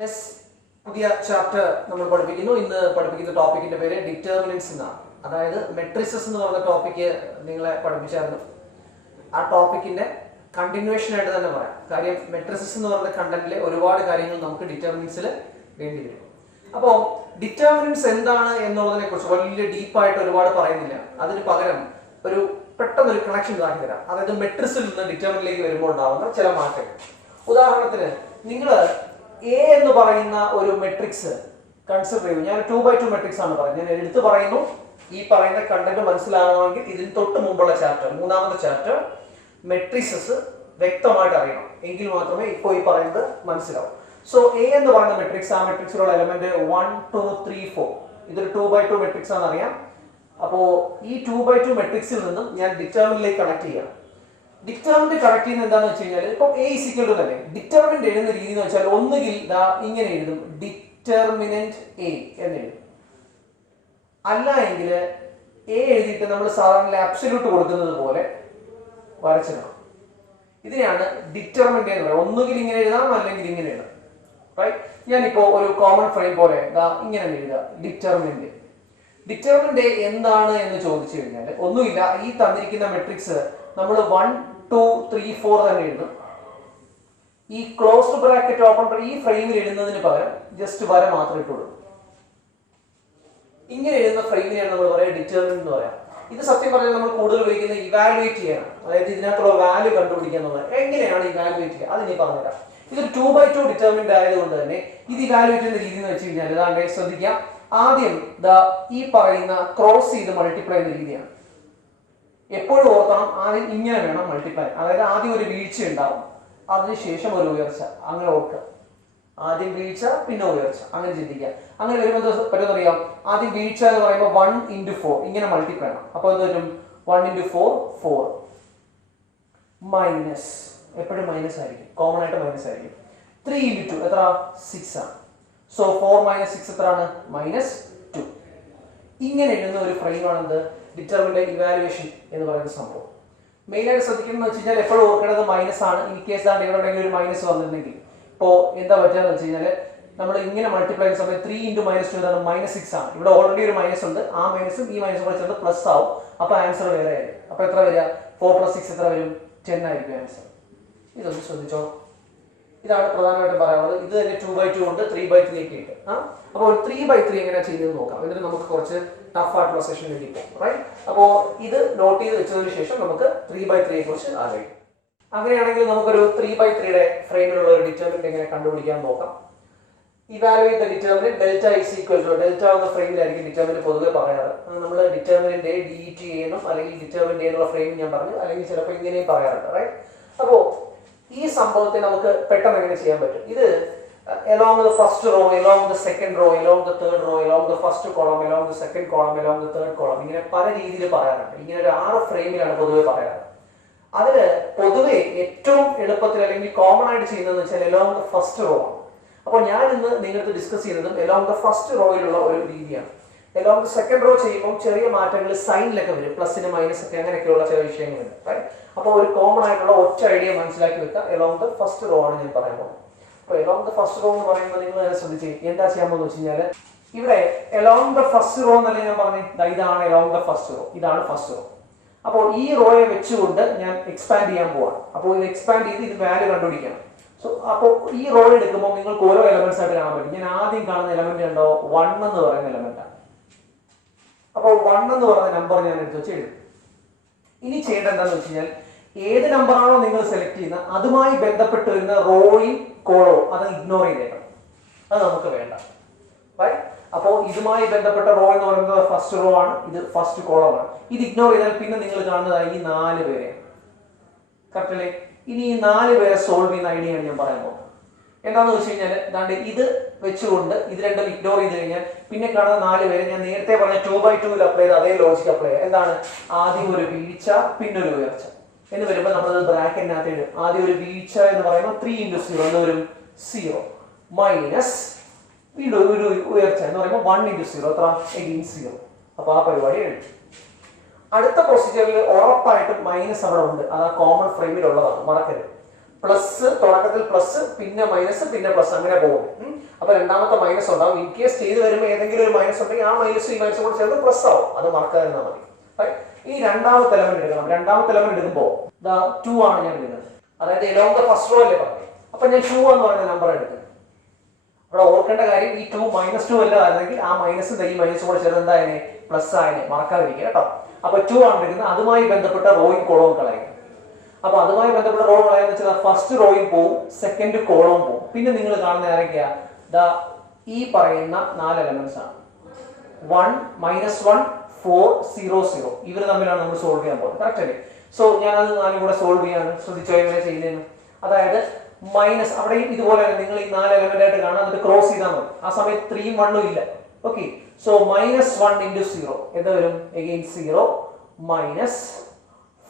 Yes, പുതിയ chapter നമ്മൾ പഠിപ്പിക്കുന്നു. ഇന്ന് പഠിപ്പിക്കുന്ന ടോപ്പിക്കിന്റെ പേര് ഡിറ്റർമിനൻസ് എന്നാണ്. അതായത് മെട്രിസസ് എന്ന് പറഞ്ഞ ടോപ്പിക്ക് നിങ്ങളെ പഠിപ്പിച്ചായിരുന്നു. ആ ടോപ്പിക്കിന്റെ കണ്ടിന്യൂവേഷൻ ആയിട്ട് തന്നെ പറയാം. കാര്യം മെട്രിസസ് എന്ന് പറഞ്ഞ കണ്ടന്റിലെ ഒരുപാട് കാര്യങ്ങൾ നമുക്ക് ഡിറ്റർമിനൻസിൽ വേണ്ടി വരും. അപ്പോൾ ഡിറ്റർമിനൻസ് എന്താണ് എന്നുള്ളതിനെ കുറിച്ച് വലിയ ഡീപ്പായിട്ട് ഒരുപാട് പറയുന്നില്ല. അതിന് പകരം ഒരു പെട്ടെന്നൊരു കണക്ഷൻ ഇതാക്കി തരാം. അതായത് മെട്രിക്സിൽ നിന്ന് ഡിറ്റർമിനിലേക്ക് വരുമ്പോൾ ഉണ്ടാകുന്ന ചില മാറ്റങ്ങൾ. ഉദാഹരണത്തിന് നിങ്ങൾ എ എന്ന് പറയുന്ന ഒരു മെട്രിക്സ് കൺസിഡർ ചെയ്യും. ഞാൻ 2x2 മെട്രിക്സ് ആണ് പറയുന്നത്. ഞാൻ എടുത്ത് പറയുന്നു, ഈ പറയുന്ന കണ്ടന്റ് മനസ്സിലാകണമെങ്കിൽ ഇതിന് തൊട്ട് മുമ്പുള്ള ചാപ്റ്റർ, മൂന്നാമത്തെ ചാപ്റ്റർ മെട്രിസസ് വ്യക്തമായിട്ട് അറിയണം. എങ്കിൽ മാത്രമേ ഇപ്പോൾ ഈ പറയുന്നത് മനസ്സിലാവും. സോ എ എന്ന് പറയുന്ന മെട്രിക്സ്, ആ മെട്രിക്സിലുള്ള എലമെന്റ് 1 2 3 4, ഇതൊരു 2x2 മെട്രിക്സ് ആണെന്ന് അറിയാം. അപ്പോ ഈ 2x2 മെട്രിക്സിൽ നിന്നും ഞാൻ ഡിറ്റർമിനിലേക്ക് കണക്ട് ചെയ്യാം. ഡിറ്റർമിനന്റ് കണക്ട് ചെയ്യുന്നത് എന്താണെന്ന് വെച്ച് കഴിഞ്ഞാൽ ഇപ്പൊ എ ഇസിക്കൽ ടു തന്നെ ഡിറ്റർമിനന്റ് എഴുതുന്ന രീതി എന്ന് വെച്ചാൽ ഒന്നുകിൽ ഇങ്ങനെ എഴുതും, ഡിറ്റർമിനന്റ് എ എന്ന് എഴുതും. അല്ല എങ്കിൽ എ എഴുതിയിട്ട് നമ്മൾ സാധാരണ അബ്സല്യൂട്ട് കൊടുക്കുന്നത് പോലെ വരച്ചിടണം. ഇതിനെയാണ് ഡിറ്റർമിനന്റ് എന്ന് പറയുന്നത്. ഒന്നുകിൽ ഇങ്ങനെ എഴുതാം, അല്ലെങ്കിൽ ഇങ്ങനെ എഴുതാം. റൈറ്റ്? ഞാനിപ്പോ ഒരു കോമൺ ഫ്രെയിം പോലെ ഇങ്ങനെ എഴുതുക, ഡിറ്റർമിനന്റ്. ഡിറ്റർമിനന്റ് എന്താണ് എന്ന് ചോദിച്ചു കഴിഞ്ഞാൽ ഒന്നുമില്ല, ഈ തന്നിരിക്കുന്ന മെട്രിക്സ് നമ്മൾ 1 2 3 4 തന്നെ എഴുതും. ഈ ക്ലോസ്ഡ് ബ്രാക്കറ്റ് ഓപ്പൺ ഈ ഫ്രെയിമിൽ എഴുതുന്നതിന് പകരം ജസ്റ്റ് വര മാത്രം ഇട്ട് കൊടുക്കും. ഇങ്ങനെ എഴുതുന്ന ഫ്രെയിമിനെയാണ് നമ്മൾ പറയുക ഡിറ്റർമിനന്റ് എന്ന് പറയാം. ഇത് സത്യം പറഞ്ഞാൽ നമ്മൾ കൂടുതൽ ഉപയോഗിക്കുന്നത് ഇവാലുവേറ്റ് ചെയ്യാനാണ്. അതായത് ഇതിനകത്തുള്ള വാല്യൂ കണ്ടുപിടിക്കുക എന്നുള്ളത്. എങ്ങനെയാണ് ഇവാലുവേറ്റ് ചെയ്യുക അതിനി പറഞ്ഞുതരാം. ഇതൊരു 2x2 ഡിറ്റർമിനന്റ് ആയതുകൊണ്ട് തന്നെ ഇത് ഇവാലുവേറ്റ് ചെയ്യുന്ന രീതി എന്ന് വെച്ച് കഴിഞ്ഞാൽ ഇതാണ്ട് ശ്രദ്ധിക്കാം. ആദ്യം ഈ പറയുന്ന ക്രോസ് ചെയ്ത് മൾട്ടിപ്ലൈ ചെയ്യുന്ന രീതിയാണ്. എപ്പോഴും ഓർക്കണം, ആദ്യം ഇങ്ങനെ വേണം മൾട്ടിപ്ലൈ. അതായത് ആദ്യം ഒരു വീഴ്ച ഉണ്ടാവും, അതിനുശേഷം ഒരു ഉയർച്ച. അങ്ങനെ ഓർക്കുക. ആദ്യം വീഴ്ച പിന്നെ ഉയർച്ച, അങ്ങനെ ചിന്തിക്കുക. അങ്ങനെ വരുമ്പോൾ എന്താ പറ്റുമെന്നറിയാം? ആദ്യം വീഴ്ച എന്ന് പറയുമ്പോൾ 1 × 4 ഇങ്ങനെ മൾട്ടിപ്ലൈ ആണ്. അപ്പൊ എന്ത് വരും? 1 × 4 4 മൈനസ്, എപ്പോഴും മൈനസ് ആയിരിക്കും, കോമൺ ആയിട്ട് മൈനസ് ആയിരിക്കും. 3 × 2 എത്ര? 6 ആണ്. സോ 4 - 6 എത്രയാണ്? -2. ഇങ്ങനെ എഴുതുന്ന ഒരു ഫ്രെയിമാണ് എന്ത്? ഡിറ്റർമിനന്റ് ഇവാലുവേഷൻ എന്ന് പറയുന്ന സംഭവം. മെയിൻ ആയിട്ട് ശ്രദ്ധിക്കുന്നത് വെച്ച് കഴിഞ്ഞാൽ എപ്പോഴും ഓർക്കേണ്ടത് മൈനസ് ആണ്. ഇൻ കേസ് ആണ് ഇവിടെ ഒരു മൈനസ് വന്നിട്ടുണ്ടെങ്കിൽ ഇപ്പോ എന്താ പറ്റുകയെന്ന് വെച്ച് കഴിഞ്ഞാൽ നമ്മൾ ഇങ്ങനെ മൾട്ടിപ്ലൈ ചെയ്യുന്ന സമയത്ത് 3 × -2 എന്താണ്? -6 ആണ്. ഇവിടെ ഓൾറെഡി ഒരു മൈനസ് ഉണ്ട്. ആ മൈനസും ഈ മൈനസും കൂടെ ചേർത്ത് പ്ലസ് ആവും. അപ്പൊ ആൻസർ വേറെ ആയിരിക്കും. അപ്പൊ എത്ര വരിക? 4 + 6 എത്ര വരും? 10 ആയിരിക്കും ആൻസർ. ഇതൊന്ന് ശ്രദ്ധിച്ചോ. ഇതാണ് പ്രധാനമായിട്ടും പറയാനുള്ളത്. ഇത് തന്നെ 2x2 ഉണ്ട്, 3x3 ഒക്കെ ഉണ്ട്. അപ്പോൾ 3x3 എങ്ങനെയാ ചെയ്യുന്നത് നോക്കാം. എന്നിട്ട് നമുക്ക് കുറച്ച് ടഫ് ആയിട്ടുള്ള സെഷനിലേക്ക് പോകും. റൈറ്റ്? അപ്പോൾ ഇത് നോട്ട് ചെയ്ത് വെച്ചതിന് ശേഷം നമുക്ക് 3x3യെ കുറിച്ച് ആലോചിക്കാം. അങ്ങനെയാണെങ്കിൽ നമുക്കൊരു 3x3യുടെ ഫ്രെയിമിലുള്ള ഒരു ഡിറ്റർമിനന്റ് എങ്ങനെ കണ്ടുപിടിക്കാൻ നോക്കാം. Evaluate the determinant delta is equal to delta എന്ന ഫ്രെയിമിലായിരിക്കും ഡിറ്റർമിനന്റ് പൊതുവെ പറയാറ്. നമ്മൾ ഡിറ്റർമിനന്റ് DET ചെയ്യണം, അല്ലെങ്കിൽ ഡിറ്റർമിനന്റ് എന്നുള്ള ഫ്രെയിം ഞാൻ പറഞ്ഞു, അല്ലെങ്കിൽ ചിലപ്പോൾ ഇങ്ങനെയും പറയാറുണ്ട്. റൈറ്റ്? അപ്പോൾ ഈ സംഭവത്തെ നമുക്ക് പെട്ടെന്ന് എങ്ങനെ ചെയ്യാൻ പറ്റും? ഇത് along the first row, along the second row, along the third row, along the first column, along the second column, along the third column, ഇങ്ങനെ പല രീതിയിൽ പറയാറുണ്ട്. ഇങ്ങനെ ഒരു 6 ഫ്രെയിമിലാണ് പൊതുവെ പറയാറ്. അതില് പൊതുവെ ഏറ്റവും എളുപ്പത്തിൽ അല്ലെങ്കിൽ കോമൺ ആയിട്ട് ചെയ്യുന്നതെന്ന് വെച്ചാൽ along the first row ആണ്. അപ്പോൾ ഞാൻ ഇന്ന് നിങ്ങൾക്ക് ഡിസ്കസ് ചെയ്യുന്നതും along the first റോയിലുള്ള ഒരു രീതിയാണ്. along the second row ചെയ്യുമ്പോൾ ചെറിയ മാറ്റങ്ങൾ സൈനിലൊക്കെ വരും, പ്ലസിന് മൈനസ് ഒക്കെ അങ്ങനെയൊക്കെയുള്ള ചില വിഷയങ്ങളുണ്ട്. അപ്പോൾ ഒരു കോമൺ ആയിട്ടുള്ള ഒറ്റ ഐഡിയ മനസ്സിലാക്കി വെക്കുക. along the first row ആണ് ഞാൻ പറയാൻ പോകുന്നത്. അപ്പോൾ along the first row എന്ന് പറയുമ്പോൾ നിങ്ങൾ തന്നെ ശ്രദ്ധിച്ച് എന്താ ചെയ്യാൻ പോകുന്നത് വെച്ച് കഴിഞ്ഞാൽ ഇവിടെ along the first row എന്നല്ലേ ഞാൻ പറഞ്ഞത്? ഇതാണ് along the first row, ഇതാണ് ഫസ്റ്റ് റോ. അപ്പോൾ ഈ റോയെ വെച്ചുകൊണ്ട് ഞാൻ എക്സ്പാൻഡ് ചെയ്യാൻ പോവാണ്. അപ്പോൾ ഇത് എക്സ്പാൻഡ് ചെയ്ത് ഇത് വാല്യൂ കണ്ടുപിടിക്കണം. സോ അപ്പോൾ ഈ റോ എടുക്കുമ്പോൾ നിങ്ങൾക്ക് ഓരോ എലമെന്റ്സ് ആയിട്ട് കാണാൻ പറ്റും. ഞാൻ ആദ്യം കാണുന്ന എലമെന്റ് ഉണ്ടോ? 1 എന്ന് പറയുന്ന എലമെന്റ് ആണ്. അപ്പോൾ 1 എന്ന് പറയുന്ന നമ്പർ ഞാൻ എടുത്ത് വെച്ച് എഴുതും. ഇനി ചെയ്യേണ്ടത് എന്താണെന്ന് വെച്ച് കഴിഞ്ഞാൽ ഏത് നമ്പറാണോ നിങ്ങൾ സെലക്ട് ചെയ്യുന്നത് അതുമായി ബന്ധപ്പെട്ട് വരുന്ന റോയും കോളോ അത് ഇഗ്നോർ ചെയ്തേക്കണം. അത് നമുക്ക് വേണ്ട. അപ്പോൾ ഇതുമായി ബന്ധപ്പെട്ട റോ എന്ന് പറയുന്നത് ഫസ്റ്റ് റോ ആണ്, ഇത് ഫസ്റ്റ് കോളം ആണ്. ഇത് ഇഗ്നോർ ചെയ്താൽ പിന്നെ നിങ്ങൾ കാണുന്നതായി ഈ 4 പേരെ. കറക്റ്റ് അല്ലേ? ഇനി ഈ 4 പേരെ സോൾവ് ചെയ്യുന്ന ഐഡിയയാണ് ഞാൻ പറയാൻ പോകുന്നത്. എന്താണെന്ന് വെച്ച് കഴിഞ്ഞാൽ ദാണ്ട് ഇത് വെച്ചുകൊണ്ട് ഇത് രണ്ടും ഇഗ്നോർ ചെയ്ത് കഴിഞ്ഞാൽ പിന്നെ കാണുന്ന 4 പേരെ ഞാൻ നേരത്തെ പറഞ്ഞ 2x2 അപ്ലൈ ചെയ്ത് അതേ ലോജിക്ക് അപ്ലൈ ചെയ്യുക. എന്താണ്? ആദ്യം ഒരു വീഴ്ച പിന്നെ ഒരു ഉയർച്ച എന്ന് വരുമ്പോൾ നമ്മൾ ബ്രാക്കറ്റിനകത്ത് എഴുതും. ആദ്യം ഒരു വീഴ്ച എന്ന് പറയുമ്പോൾ 3 × 0 എന്ന് വരും 0 മൈനസ് വീണ്ടും ഒരു ഉയർച്ച എന്ന് പറയുമ്പോൾ 1 × 0 എത്ര? 0. അപ്പൊ ആ പരിപാടി എഴുതും. അടുത്ത പ്രൊസീജിയറിൽ ഉറപ്പായിട്ടും മൈനസ് അവിടെ ഉണ്ട്. അത് ആ കോമൺ ഫ്രെയിമിലുള്ളതാണ്, മറക്കരുത്. പ്ലസ് തുടക്കത്തിൽ പ്ലസ് പിന്നെ മൈനസ് പിന്നെ പ്ലസ് അങ്ങനെ പോകും. അപ്പൊ രണ്ടാമത്തെ മൈനസ് ഉണ്ടാവും. ഇൻ കേസ് ചെയ്ത് വരുമ്പോൾ ഏതെങ്കിലും ഒരു മൈനസ് ഉണ്ടെങ്കിൽ ആ മൈനസ് ഈ മൈനസ് കൂടെ ചേർന്ന് പ്ലസ് ആവും. അത് മറക്കാതിരുന്നാൽ മതി. ഈ രണ്ടാമത്തെ എലമെന്റ് എടുക്കണം. രണ്ടാമത്തെ എലമെന്റ് എടുക്കുമ്പോൾ 2 ആണ് ഞാൻ എടുക്കുന്നത്. അതായത് എലോങ് ദ ഫസ്റ്റ് റോ അല്ലേ പറഞ്ഞു. അപ്പൊ ഞാൻ 2 എന്ന് പറയുന്ന നമ്പർ എടുക്കുന്നത്. അവിടെ ഓർക്കേണ്ട കാര്യം ഈ 2 -2 അല്ല ആയിരുന്നെങ്കിൽ ആ മൈനസ് ഈ മൈനസ് കൂടെ ചേർന്ന് എന്തായാലും പ്ലസ് ആയനെ മറക്കാതിരിക്കുക കേട്ടോ. അപ്പൊ 2 ആണ് എടുക്കുന്നത്. അതുമായി ബന്ധപ്പെട്ട റോയും കോളവും കളയുക. അപ്പൊ അതുമായി ബന്ധപ്പെട്ട റോ കളയാന്ന് വെച്ചാൽ ഫസ്റ്റ് റോയും പോവും, സെക്കൻഡ് കോളവും പോവും. പിന്നെ നിങ്ങൾ കാണുന്ന ആരൊക്കെയാ? ഈ പറയുന്ന 4 എലമെന്റ്സ് ആണ്. 1 -1 4 0 0. ഇവർ തമ്മിലാണ് നമ്മൾ സോൾവ് ചെയ്യാൻ പോകുന്നത്. കറക്റ്റ് അല്ലേ? സോ ഞാനത് 4 കൂടെ സോൾവ് ചെയ്യാണ്. ശ്രദ്ധിച്ചോ എങ്ങനെ ചെയ്യുന്നതെന്ന്. അതായത് മൈനസ് അവിടെയും ഇതുപോലെ നിങ്ങൾ ഈ 4 എലമെന്റ് ആയിട്ട് കാണാൻ എന്നിട്ട് ക്രോസ് ചെയ്താൽ മതി. ആ സമയത്ത് 3 ഉം 1 ഉം ഇല്ല. ഓക്കെ. സോ -1 into 0 എന്താ വരും? Again 0 minus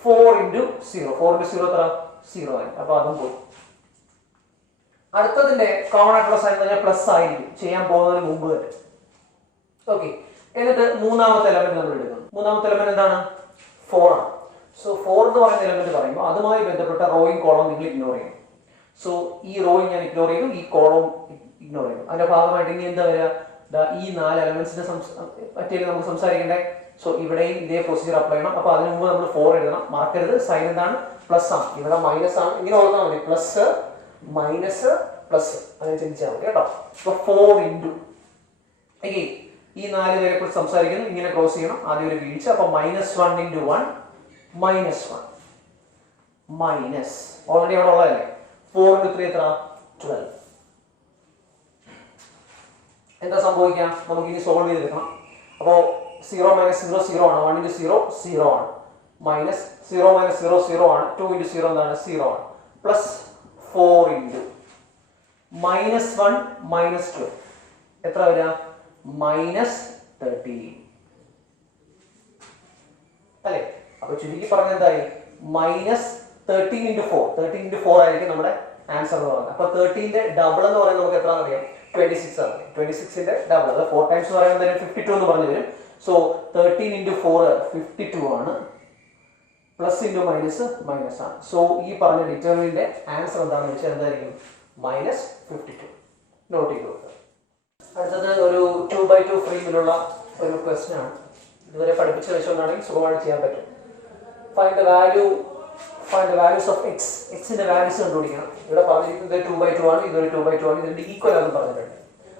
4 into 0. 4 into 0 എത്ര? 0 ആയി. അപ്പൊ അതും പോയി. അടുത്തതിന്റെ കോമൺ ആയിട്ടുള്ള സൈൻ പറഞ്ഞാൽ പ്ലസ് ആയിരിക്കും ചെയ്യാൻ പോകുന്നതിന് മുമ്പ് തന്നെ. ഓക്കെ. എന്നിട്ട് മൂന്നാമത്തെ എലമെന്റ് നമ്മൾ എടുക്കുന്നു. മൂന്നാമത്തെ എലമെന്റ് എന്താണ്? 4 ആണ്. സോ 4 എന്ന് പറയുന്ന എലമെന്റ് പറയുമ്പോൾ അതുമായി ബന്ധപ്പെട്ട റോയും കോളവും നിങ്ങൾ ഇഗ്നോർ ചെയ്യും. സോ ഈ റോയും ഞാൻ ഇഗ്നോർ ചെയ്തു, ഈ കോളവും ഇഗ്നോർ ചെയ്തു. അതിന്റെ ഭാഗമായിട്ട് ഇനി എന്താ വരിക? ഈ 4 എലമെന്റ്സിനെ പറ്റിയൊക്കെ നമുക്ക് സംസാരിക്കണ്ടേ. സോ ഇവിടെയും ഇതേ പ്രൊസീജിയർ അപ്ലൈ ചെയ്യണം. അപ്പൊ അതിന് മുമ്പ് നമ്മൾ 4 എഴുതണം. മറക്കരുത്, സൈൻ എന്താണ്? പ്ലസ് ആണ്. ഇവിടെ മൈനസ് ആണ്. ഇങ്ങനെ ഓർത്താൽ മതി. പ്ലസ് മൈനസ് പ്ലസ് അങ്ങനെ ചിന്തിച്ചാൽ മതി കേട്ടോ. അപ്പൊ 4 into അഗൈൻ ഈ 4 പേരെ കുറിച്ച് സംസാരിക്കുന്നു. ഇങ്ങനെ ക്രോസ് ചെയ്യണം. ആദ്യം ഒരു വീഴ്ച. അപ്പൊ -1 into 1 -1 മൈനസ് ഓൾറെഡി അവിടെ ഉള്ളതല്ലേ. 4 into 3 എത്ര? 12. എന്താ സംഭവിക്കാം? നമുക്ക് ഇനി സോൾവ് ചെയ്തെടുക്കണം. അപ്പോ 0 - 0 0 ആണ്. 1 into 0 0 ആണ്. മൈനസ് 0 - 0 0 ആണ്. 2 into 0 എന്താണ്? 0 ആണ്. പ്ലസ് 4 into -1 -2 എത്ര വരിക? -13 അല്ലേ? അപ്പൊ ചുരുക്കി പറഞ്ഞ എന്തായി? -13 into 4. 13 into 4 ആയിരിക്കും നമ്മുടെ ആൻസർ എന്ന് പറയുന്നത്. അപ്പൊ 13ന്റെ ഡബിൾ എന്ന് പറയുന്നത് നമുക്ക് എത്ര അറിയാം? 26 ആണ്. 26ന്റെ ഡബിൾ അത് 4 ടൈംസ് എന്ന് പറയുന്നത് 52 എന്ന് പറഞ്ഞു വരും. സോ 13 into 4 52 ആണ്. പ്ലസ് ഇൻറ്റു മൈനസ് മൈനസ് ആണ്. സോ ഈ പറഞ്ഞ ഡിറ്റർമിനന്റ് ആൻസർ എന്താണെന്ന് വെച്ചാൽ എന്തായിരിക്കും? -52. നോട്ട് ചെയ്ത് കൊടുക്കുക. അടുത്തത് ഒരു 2x2 ഫ്രീമിലുള്ള ഒരു ക്വസ്റ്റ്യൻ ആണ്. ഇതുവരെ പഠിപ്പിച്ച വെച്ചുകൊണ്ടാണെങ്കിൽ സുഖമായിട്ട് ചെയ്യാൻ പറ്റും. Find the values of x. എക്സിന്റെ വാല്യൂസ് കണ്ടുപിടിക്കണം. ഇവിടെ പറഞ്ഞിരിക്കുന്നത് 2x2 ആണ്. ഇതൊരു 2x2 ആണ്. ഇതിന്റെ ഈക്വൽ ആണെന്ന് പറഞ്ഞിട്ടുണ്ട്.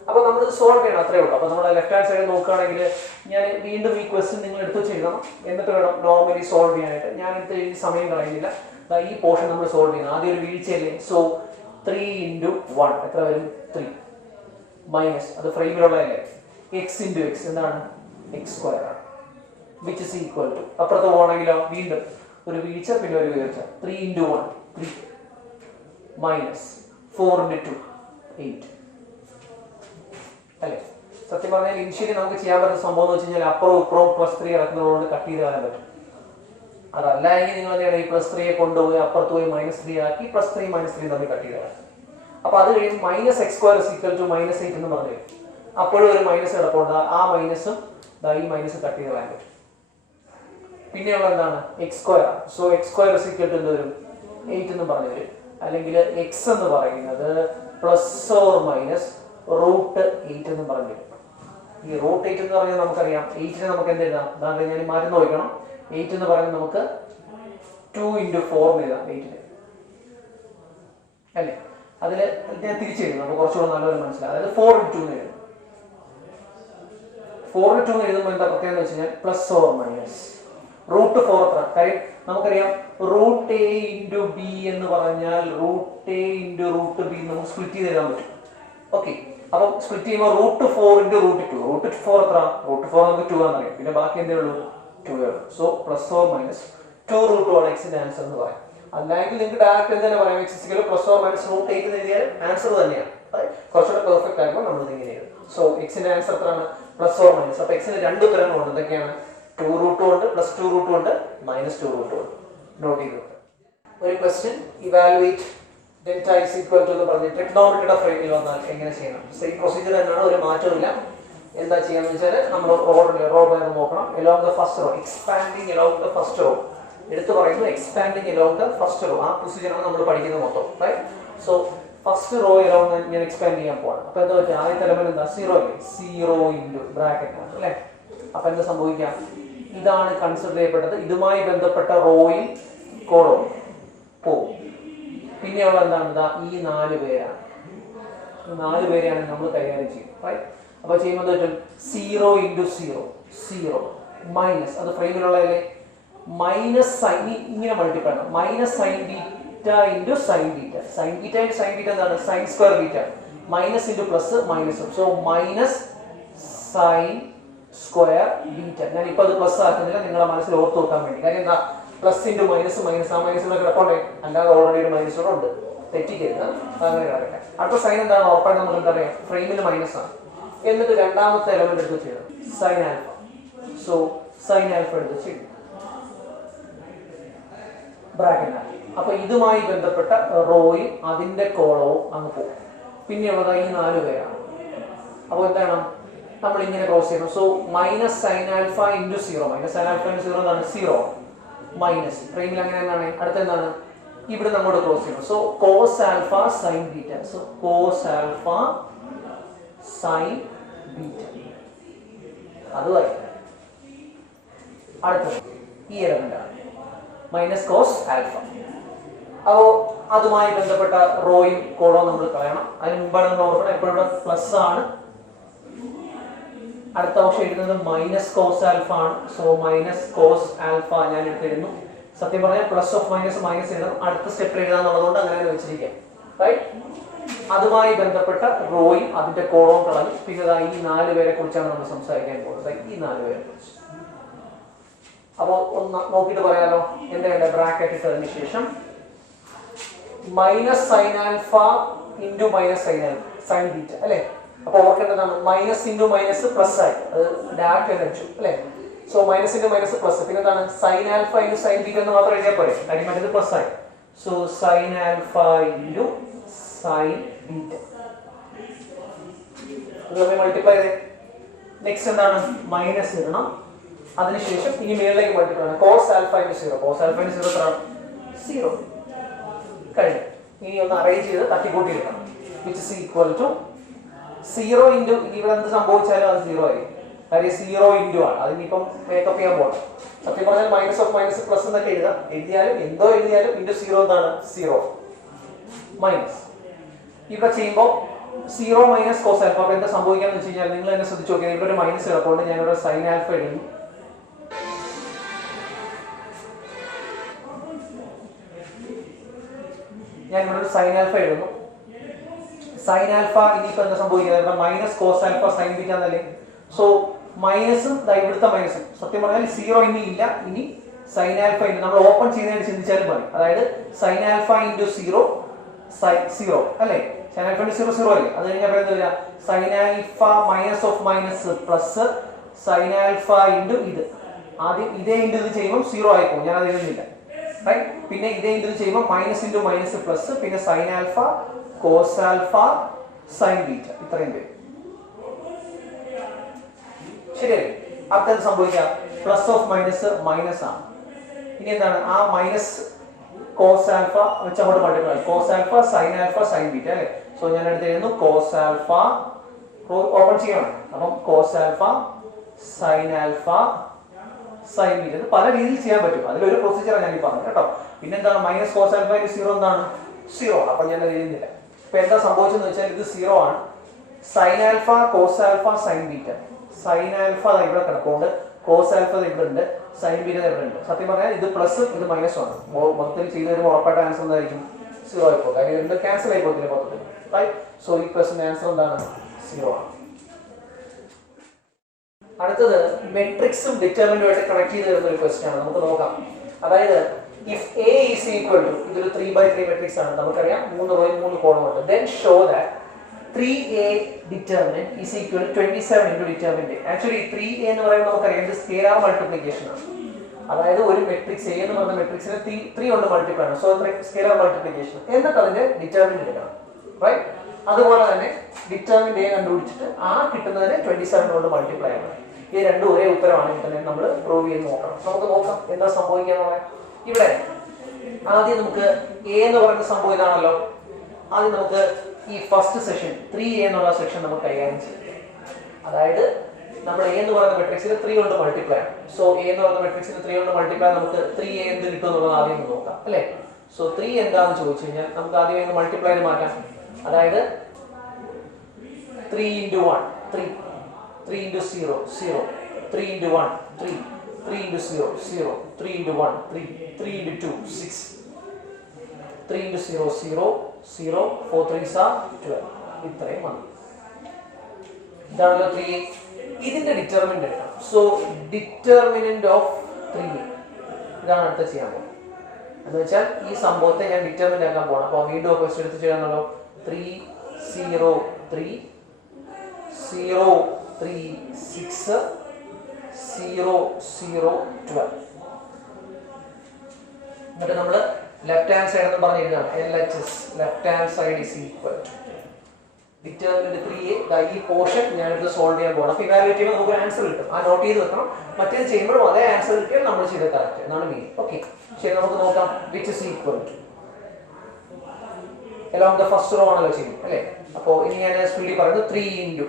അപ്പൊ നമ്മൾ സോൾവ് ചെയ്യണം. അത്രേ ഉള്ളൂ. അപ്പൊ നമ്മുടെ ലെഫ്റ്റ് ഹാൻഡ് സൈഡ് നോക്കുകയാണെങ്കിൽ ഞാൻ വീണ്ടും ഈ ക്വസ്റ്റ്യൻ നിങ്ങൾ എടുത്ത് ചെയ്യണം. എന്നിട്ട് വേണം നോർമലി സോൾവ് ചെയ്യാനായിട്ട്. ഞാൻ എടുത്ത് സമയം കളയുന്നില്ല. ഈ പോർഷൻ നമ്മൾ സോൾവ് ചെയ്യണം. ആദ്യം ഒരു വീഴ്ചയല്ലേ. സോ 3 into 1 എത്ര വരും? 3 മൈനസ് അത് ഫ്രെയിമിലുള്ളതല്ലേ. x into x എന്താണ്? x² ആണ്. വിച്ച് ഇസ് ഈക്വൽ ടു അപ്പുറത്ത് പോകണമെങ്കിലോ വീണ്ടും ഒരു വീഴ്ച പിന്നെ ഒരു വീഴ്ച. 3 into 1 3 മൈനസ് 4 into 2 8 അല്ലേ? സത്യം പറഞ്ഞാൽ ഇനിഷ്യലി നമുക്ക് ചെയ്യാൻ പറ്റുന്ന സംഭവം എന്ന് വെച്ച് കഴിഞ്ഞാൽ അപ്പുറവും ഇപ്പുറവും +3 ഇറക്കുന്നതുകൊണ്ട് കട്ട് ചെയ്ത് കളയാൻ പറ്റും. അതല്ല എങ്കിൽ നിങ്ങൾ എന്താണ് ഈ +3 കൊണ്ടുപോയി അപ്പുറത്ത് പോയി -3 ആക്കി +3 -3 തമ്മിൽ കട്ട് ചെയ്ത് കളയാം. അപ്പൊ അത് കഴിയും -x² = -8 എന്ന് പറഞ്ഞു. അപ്പോഴും ഒരു മൈനസ് കിടപ്പുണ്ട്. ആ മൈനസും ഈ മൈനസ് കട്ട് ചെയ്ത് കളയാൻ പറ്റും. പിന്നെയുള്ള എന്താണ്? x². സോ x² = എന്ത് വരും? 8 എന്ന് പറഞ്ഞു വരും. അല്ലെങ്കിൽ x എന്ന് പറയുന്നത് ±√8 എന്ന് പറഞ്ഞു വരും. ഈ √8 എന്ന് പറഞ്ഞാൽ നമുക്കറിയാം 8നെ നമുക്ക് എന്ത് എഴുതാം? അതാണ്ട് ഞാൻ മാറ്റി നോക്കണം. 8 എന്ന് പറയുന്നത് നമുക്ക് 2 into 4 എന്ന് എഴുതാം. 8ന് അല്ലേ? അതിൽ ഞാൻ തിരിച്ചെഴുതും. നമുക്ക് കുറച്ചുകൂടെ നല്ലൊരു മനസ്സിലാവും. അതായത് 4 into 2 എന്ന് എഴുതും. 4 into 2 എന്ന് എഴുതുമ്പോൾ എന്താ പ്രത്യേകത എന്ന് വെച്ച് കഴിഞ്ഞാൽ +±√4 എത്ര? കാര്യം നമുക്കറിയാം √a into b എന്ന് പറഞ്ഞാൽ √a into √b നമുക്ക് സ്പ്ലിറ്റ് ചെയ്ത് എഴുതാൻ പറ്റും. ഓക്കെ. അപ്പം സ്പ്ലിറ്റ് ചെയ്യുമ്പോൾ √4 into √2. √4 എത്ര? √4 നമുക്ക് 2 ആണെന്നറിയാം. പിന്നെ ബാക്കി എന്തേ ഉള്ളൂ? 2 ഉള്ളൂ. സോ +±2√2 ആണ് എക്സിന്റെ ആൻസർ എന്ന് പറയാം. അല്ലെങ്കിൽ നിങ്ങൾക്ക് ഡയറക്റ്റ് തന്നെ പറയാം x +±√8 എന്ന് എഴുതിയാൽ ആൻസർ തന്നെയാണ്. കുറച്ചുകൂടെ പെർഫെക്റ്റ് ആകുമ്പോൾ നമ്മൾ ഇങ്ങനെ എഴുതും. സോ എക്സിന്റെ ആൻസർ എത്രയാണ്? +±. അപ്പൊ എക്സിന് 2 ഉത്തരങ്ങളുണ്ട്. എന്തൊക്കെയാണ്? 2√2 ഉണ്ട്, +2√2 ഉണ്ട്, -2√2 ഉണ്ട്. നോട്ട് ചെയ്തു. ഒരു question evaluate delta is equal to എന്ന് പറഞ്ഞ് ട്രിഗ്നോമെട്രിയുടെ ഫ്രെയിമിൽ വന്നാൽ എങ്ങനെ ചെയ്യണം? സെയിം പ്രൊസീജിയർ തന്നെയാണ്, ഒരു മാറ്റമില്ല. എന്താ ചെയ്യാന്ന് വെച്ചാൽ നമ്മൾ റോ ബൈ നോക്കണം. along the first row, expanding along the first row എടുത്തു പറയുന്നത് expanding along the first row. ആ പ്രൊസീജിയറാണ് നമ്മൾ പഠിക്കുന്നത് മൊത്തം. Right? So first row along ഞാൻ എക്സ്പാൻഡ് ചെയ്യാൻ പോവാണ്. അപ്പൊ എന്താ പറ്റുക? ആദ്യത്തെ എലമെന്റ് എന്താ? 0 അല്ലേ? 0 ഇൻറ്റു ബ്രാക്കറ്റ് ആണ് അല്ലേ? അപ്പൊ എന്താ സംഭവിക്കാം? ഇതാണ് കൺസിഡർ ചെയ്യപ്പെട്ടത്. ഇതുമായി ബന്ധപ്പെട്ട റോയിൽ കോളം പോവും. പിന്നെയുള്ള എന്താണ്? ഇതാ ഈ 4 പേരാണ്. ഈ 4 പേരെയാണ് നമ്മൾ കൈകാര്യം ചെയ്യുന്നത്. റൈറ്റ്? അപ്പൊ ചെയ്യുമ്പോൾ പറ്റും 0 ഇൻറ്റു 0 0 മൈനസ്, അത് ഫ്രെയിമിലുള്ളതല്ലേ, മൈനസ് സൈൻ, ഇങ്ങനെ മൾട്ടിപ്ലൈ ആണ്, minus sine beta into sine beta. Sine beta into sine beta എന്താണ്? Sine square beta. Minus into plus minus, so minus sine square beta. ഞാൻ ഇപ്പൊ അത് പ്ലസ് ആക്കുന്നില്ല, നിങ്ങളുടെ മനസ്സിൽ ഓർത്ത് വെക്കാൻ വേണ്ടി. കാര്യം എന്താ? പ്ലസ് ഇൻറ്റു മൈനസ്, മൈനസ് ആ മൈനസിലൂടെ കിടപ്പുണ്ടേ, അല്ലാതെ ഓൾറെഡി ഒരു മൈനസ് കൂടെ ഉണ്ട്, തെറ്റിക്കരുത്. അങ്ങനെ കിടക്കട്ടെ. അടുത്ത സൈൻ എന്താണ്? ഉറപ്പായിട്ട് നമുക്ക് എന്താ പറയാ? ഫ്രെയിമിൽ മൈനസ് ആണ്. എന്നിട്ട് രണ്ടാമത്തെ എലമെന്റ് എടുത്ത് ചെയ്യണം, sine alpha. So sine alpha എടുത്ത് ചെയ്യും ബ്രാക്കറ്റ്. അപ്പൊ ഇതുമായി ബന്ധപ്പെട്ട റോയും അതിന്റെ കോളവും അങ്ങ് പോകും. പിന്നെയുള്ളത് ഈ 4 പേരാണ്. അപ്പോൾ എന്താണ്? നമ്മൾ ഇങ്ങനെ ക്രോസ് ചെയ്യണം. So minus sine alpha into 0, minus sine alpha into 0 എന്താണ്? 0 മൈനസ് ഫ്രെയിമിൽ അങ്ങനെ എന്താണ്? അടുത്ത എന്താണ്? ഇവിടെ നമ്മോട് ക്രോസ് ചെയ്യണം. So cos alpha sine beta. So cos alpha sine beta. അത് വരും. അടുത്തത് ഈ എലമെന്റ് ആണ്, മൈനസ് കോസ് ആൽഫ. അപ്പോൾ അതുമായി ബന്ധപ്പെട്ട റോയും കോളവും നമ്മൾ കളയണം. അതിന് മുമ്പാണ് നമ്മൾ ഓർക്കണം, എപ്പോഴും ഇവിടെ പ്ലസ് ആണ്. അടുത്ത ഓപ്ഷൻ എഴുതുന്നത് മൈനസ് കോസ് ആൽഫ ആണ്. സോ മൈനസ് കോസ് ആൽഫ ഞാൻ എടുത്തിരുന്നു. സത്യം പറഞ്ഞാൽ പ്ലസ് ഓഫ് മൈനസ് മൈനസ് എഴുതണം, അടുത്ത സ്റ്റെപ്പിൽ എഴുതാന്നുള്ളതുകൊണ്ട് അങ്ങനെ വെച്ചിരിക്കാം. റൈറ്റ്? അതുമായി ബന്ധപ്പെട്ട റോയും അതിന്റെ കോളവും കളഞ്ഞു. പിന്നെ ഈ 4 പേരെ കുറിച്ചാണ് നമ്മൾ സംസാരിക്കാൻ പോകുന്നത്. ഈ 4 പേരെ കുറിച്ച് അപ്പോൾ ഒന്ന് നോക്കിയിട്ട് പറയാലോ. എന്താ? ബ്രാക്കറ്റ് ഇട്ടതിന് ശേഷം minus sine alpha into minus sine beta അല്ലേ? അപ്പൊ ഓർക്കേണ്ടതാണ്, മൈനസ് ഇൻറ്റു മൈനസ് പ്ലസ് ആയി, അത് ഡയറക്റ്റ് വെച്ചു അല്ലേ? So minus into minus plus. പിന്നെ എന്താണ്? Sine alpha into sine beta എന്ന് മാത്രം എഴുതിയാൽ പോരെ, കാര്യം മറ്റേത് പ്ലസ് ആയി. So sine alpha into sine beta multiply ചെയ്തേ. നെക്സ്റ്റ് എന്താണ്? മൈനസ് ഇടണം. അതിനുശേഷം ഇനി മേളിലേക്ക് മൾട്ടിപ്ലൈ ആണ്. Cos alpha into 0, cos alpha into 0 എത്രയാണ്? 0 കഴിഞ്ഞു. ഇനി ഒന്ന് അറേഞ്ച് ചെയ്ത് തട്ടിക്കൂട്ടി എടുക്കണം. Which is equal to 0 into, ഇനി ഇവിടെ എന്ത് സംഭവിച്ചാലും അത് 0 ആയിരിക്കും. കാര്യം 0 ഇൻറ്റു ആണ്. അതിനിപ്പം മേക്കപ്പ് ചെയ്യാൻ പോകണം. സത്യം പറഞ്ഞാൽ മൈനസ് ഓഫ് മൈനസ് പ്ലസ് എന്നൊക്കെ എഴുതാം. എഴുതിയാലും എന്തോ എഴുതിയാലും ഇൻറ്റു 0 എന്താണ്? 0 മൈനസ്. ഇവിടെ ചെയ്യുമ്പോൾ 0 മൈനസ് കോസ് ആൽഫ. അപ്പൊ എന്താ സംഭവിക്കാന്ന് വെച്ച് കഴിഞ്ഞാൽ നിങ്ങൾ തന്നെ ശ്രദ്ധിച്ചു നോക്കിയാൽ ഇവിടെ ഒരു മൈനസ് കിടപ്പുണ്ട്. ഞാനിവിടെ സൈൻ ആൽഫ എഴുതുന്നു. ഞാൻ ഇവിടെ ഒരു സൈൻ ആൽഫ എഴുതുന്നു. സൈൻ ആൽഫ ഇനിയിപ്പോ എന്താ സംഭവിക്കുന്നത്? Minus cos alpha sine beta എന്നല്ലേ? സോ മൈനസും ഇവിടുത്തെ മൈനസും, സത്യം പറഞ്ഞാൽ 0 ഇനി ഇല്ല. ഇനി സൈൻ ആൽഫ ഇൻറ്റു, നമ്മൾ ഓപ്പൺ ചെയ്യുന്നതിന് ചിന്തിച്ചാലും മതി. അതായത് സൈൻ ആൽഫ ഇൻറ്റു 0 0 അല്ലേ? സൈൻ ആൽഫ ഇൻറ്റു 0 0 അല്ലേ? അത് കഴിഞ്ഞാൽ എന്താ വരിക? Sine alpha minus of minus plus sine alpha into ഇത്. ആദ്യം ഇതേ ഇൻറ്റു ഇത് ചെയ്യുമ്പോൾ 0 ആയിപ്പോ, ഞാൻ അത് എഴുതുന്നില്ല. റൈറ്റ്? പിന്നെ ഇതേ ഇൻറ്റു ചെയ്യുമ്പോൾ മൈനസ് ഇൻറ്റു മൈനസ് പ്ലസ്, പിന്നെ sine alpha cos alpha sine beta, ഇത്രയും പേര്. ശരിയല്ലേ? അപ്പൊ എന്ത് സംഭവിക്കാം? പ്ലസ് ഓഫ് മൈനസ് മൈനസ് ആണ്. ഇനി എന്താണ്? ആ മൈനസ് കോസ് ആൽഫ വെച്ച് അങ്ങോട്ട് multiply, cos alpha sine alpha sine beta അല്ലേ? സോ ഞാൻ എടുത്തിരുന്നു കോസ് ആൽഫ, ഓപ്പൺ ചെയ്യണം. അപ്പം cos alpha sine alpha sine beta. പല രീതിയിൽ ചെയ്യാൻ പറ്റും. അതിലൊരു പ്രൊസീജിയറാണ് ഞാൻ ഈ പറഞ്ഞത് കേട്ടോ. പിന്നെ എന്താണ്? മൈനസ് കോസ് ആൽഫ 0 എന്താണ്? 0. അപ്പൊ ഞാൻ അത് എഴുതുന്നില്ല. ഇപ്പൊ എന്താ സംഭവിച്ചെന്ന് വെച്ചാൽ ഇത് 0 ആണ്. Sine alpha cos alpha sine beta. Sine alpha ഇവിടെ കിടക്കുന്നുണ്ട്, കോസ് ആൽഫ ഇവിടെ ഉണ്ട്, സൈൻ ബീറ്റ ഇവിടെ ഉണ്ട്. സത്യം പറഞ്ഞാൽ ഇത് പ്ലസ് ഇത് മൈനസ് ആണ്. മൊത്തത്തിൽ ചെയ്ത് വരുമ്പോൾ ഉറപ്പായിട്ട് ആൻസർ എന്തായിരിക്കും? 0 ആയിപ്പോ. കാര്യം രണ്ട് ക്യാൻസൽ ആയി പോകത്തില്ല മൊത്തത്തിൽ. റൈറ്റ്? സോ ഈ ക്വസ്റ്റിന്റെ ആൻസർ എന്താണ്? 0 ആണ്. അടുത്തത് മെട്രിക്സും ഡിറ്റർമിനന്റുമായിട്ട് കണക്ട് ചെയ്ത് വരുന്ന ഒരു ക്വസ്റ്റ്യൻ ആണ്. നമുക്ക് നോക്കാം. അതായത് if A is equal to, ഇതൊരു 3/3 മെട്രിക്സ് ആണ്, നമുക്കറിയാം 3 റോയും 3 കോളവും ഉണ്ട്. Then show that 3A determinant is equal to 27 into determinant. Actually 3A എന്ന് പറയുമ്പോൾ നമുക്കറിയാം ഇത് സ്കേലാർ മൾട്ടിപ്ലിക്കേഷൻ ആണ്. അതായത് ഒരു മെട്രിക്സ് A എന്ന് പറയുന്ന മെട്രിക്സിനെ 3 കൊണ്ട് മൾട്ടിപ്ലൈ ആണ്. So scalar multiplication. എന്നിട്ട് അതിന്റെ ഡിറ്റർമിനന്റ് എടുക്കണം. റൈറ്റ്? അതുപോലെ തന്നെ ഡിറ്റർമിനന്റ് A കണ്ടുപിടിച്ചിട്ട് ആ കിട്ടുന്നതിനെ 27 കൊണ്ട് മൾട്ടിപ്ലൈ ആണ്. ഈ രണ്ടും ഒരേ ഉത്തരമാണ് കിട്ടുന്നത്. നമ്മൾ പ്രൂവ് ചെയ്ത് നോക്കണം. നമുക്ക് നോക്കാം എന്താ സംഭവിക്കാന്ന് പറയാം. ഇവിടെ ആദ്യം നമുക്ക് എ എന്ന് പറയുന്ന സംഭവം ഇതാണല്ലോ. ആദ്യം നമുക്ക് ഈ ഫസ്റ്റ് സെക്ഷൻ 3A എന്നുള്ള സെക്ഷൻ നമുക്ക് കൈകാര്യം ചെയ്യാം. അതായത് നമ്മൾ എ എന്ന് പറയുന്ന മെട്രിക്സിൽ 3 കൊണ്ട് മൾട്ടിപ്ലൈ ആണ്. സോ എ എന്ന് പറയുന്ന മെട്രിക്സിൽ 3 കൊണ്ട് മൾട്ടിപ്ലൈ നമുക്ക് 3A എന്ത് കിട്ടും എന്നുള്ളത് ആദ്യം നോക്കാം അല്ലേ. സോ 3 എന്താണെന്ന് ചോദിച്ചു കഴിഞ്ഞാൽ നമുക്ക് ആദ്യം മൾട്ടിപ്ലൈ മാറ്റാം. അതായത് 3 into 1 3 3 into 0 0 3 into 1 3 3 into 0 0 3 into 1 3 3 into 2 6 3 into 0 0 0 4 3s are 12. ഇത്രയും വന്നു. ഇതാണല്ലോ 3A. ഇതിന്റെ ഡിറ്റർമിനന്റ് എടുക്കണം. സോ ഡിറ്റർമിനന്റ് ഓഫ് 3A ഇതാണ് അടുത്ത ചെയ്യാൻ പോകുന്നത്. എന്ന് വെച്ചാൽ ഈ സംഭവത്തെ ഞാൻ ഡിറ്റർമിനന്റ് ആക്കാൻ പോകണം. അപ്പോൾ വീണ്ടും ക്വസ്റ്റ്യൻ എടുത്ത് ചെയ്യാന്നുള്ളൂ. 3 0 3 0 3 6 0 0 12. എന്നിട്ട് നമ്മൾ ലെഫ്റ്റ് ഹാൻഡ് സൈഡ് എന്ന് പറഞ്ഞിരുന്നതാണ് LHS left hand side is equal to determinant 3A. ഈ പോർഷൻ ഞാനിത് സോൾവ് ചെയ്യാൻ പോകണം. അപ്പോൾ ഇവാലുവേറ്റ് ചെയ്യുമ്പോൾ നമുക്ക് ആൻസർ കിട്ടും. ആ നോട്ട് ചെയ്ത് വെക്കണം. മറ്റേത് ചെയ്യുമ്പോഴും അതേ ആൻസർ കിട്ടിയാൽ നമ്മൾ ചെയ്ത് കറക്റ്റ് എന്നാണ് മീനിങ്. ഓക്കെ, ശരി, നമുക്ക് നോക്കാം. Which is equal to along the first row ആണല്ലോ ചെയ്യുന്നത് അല്ലേ. അപ്പോൾ ഇനി ഞാൻ സ്പീഡിൽ പറയുന്നത് 3 into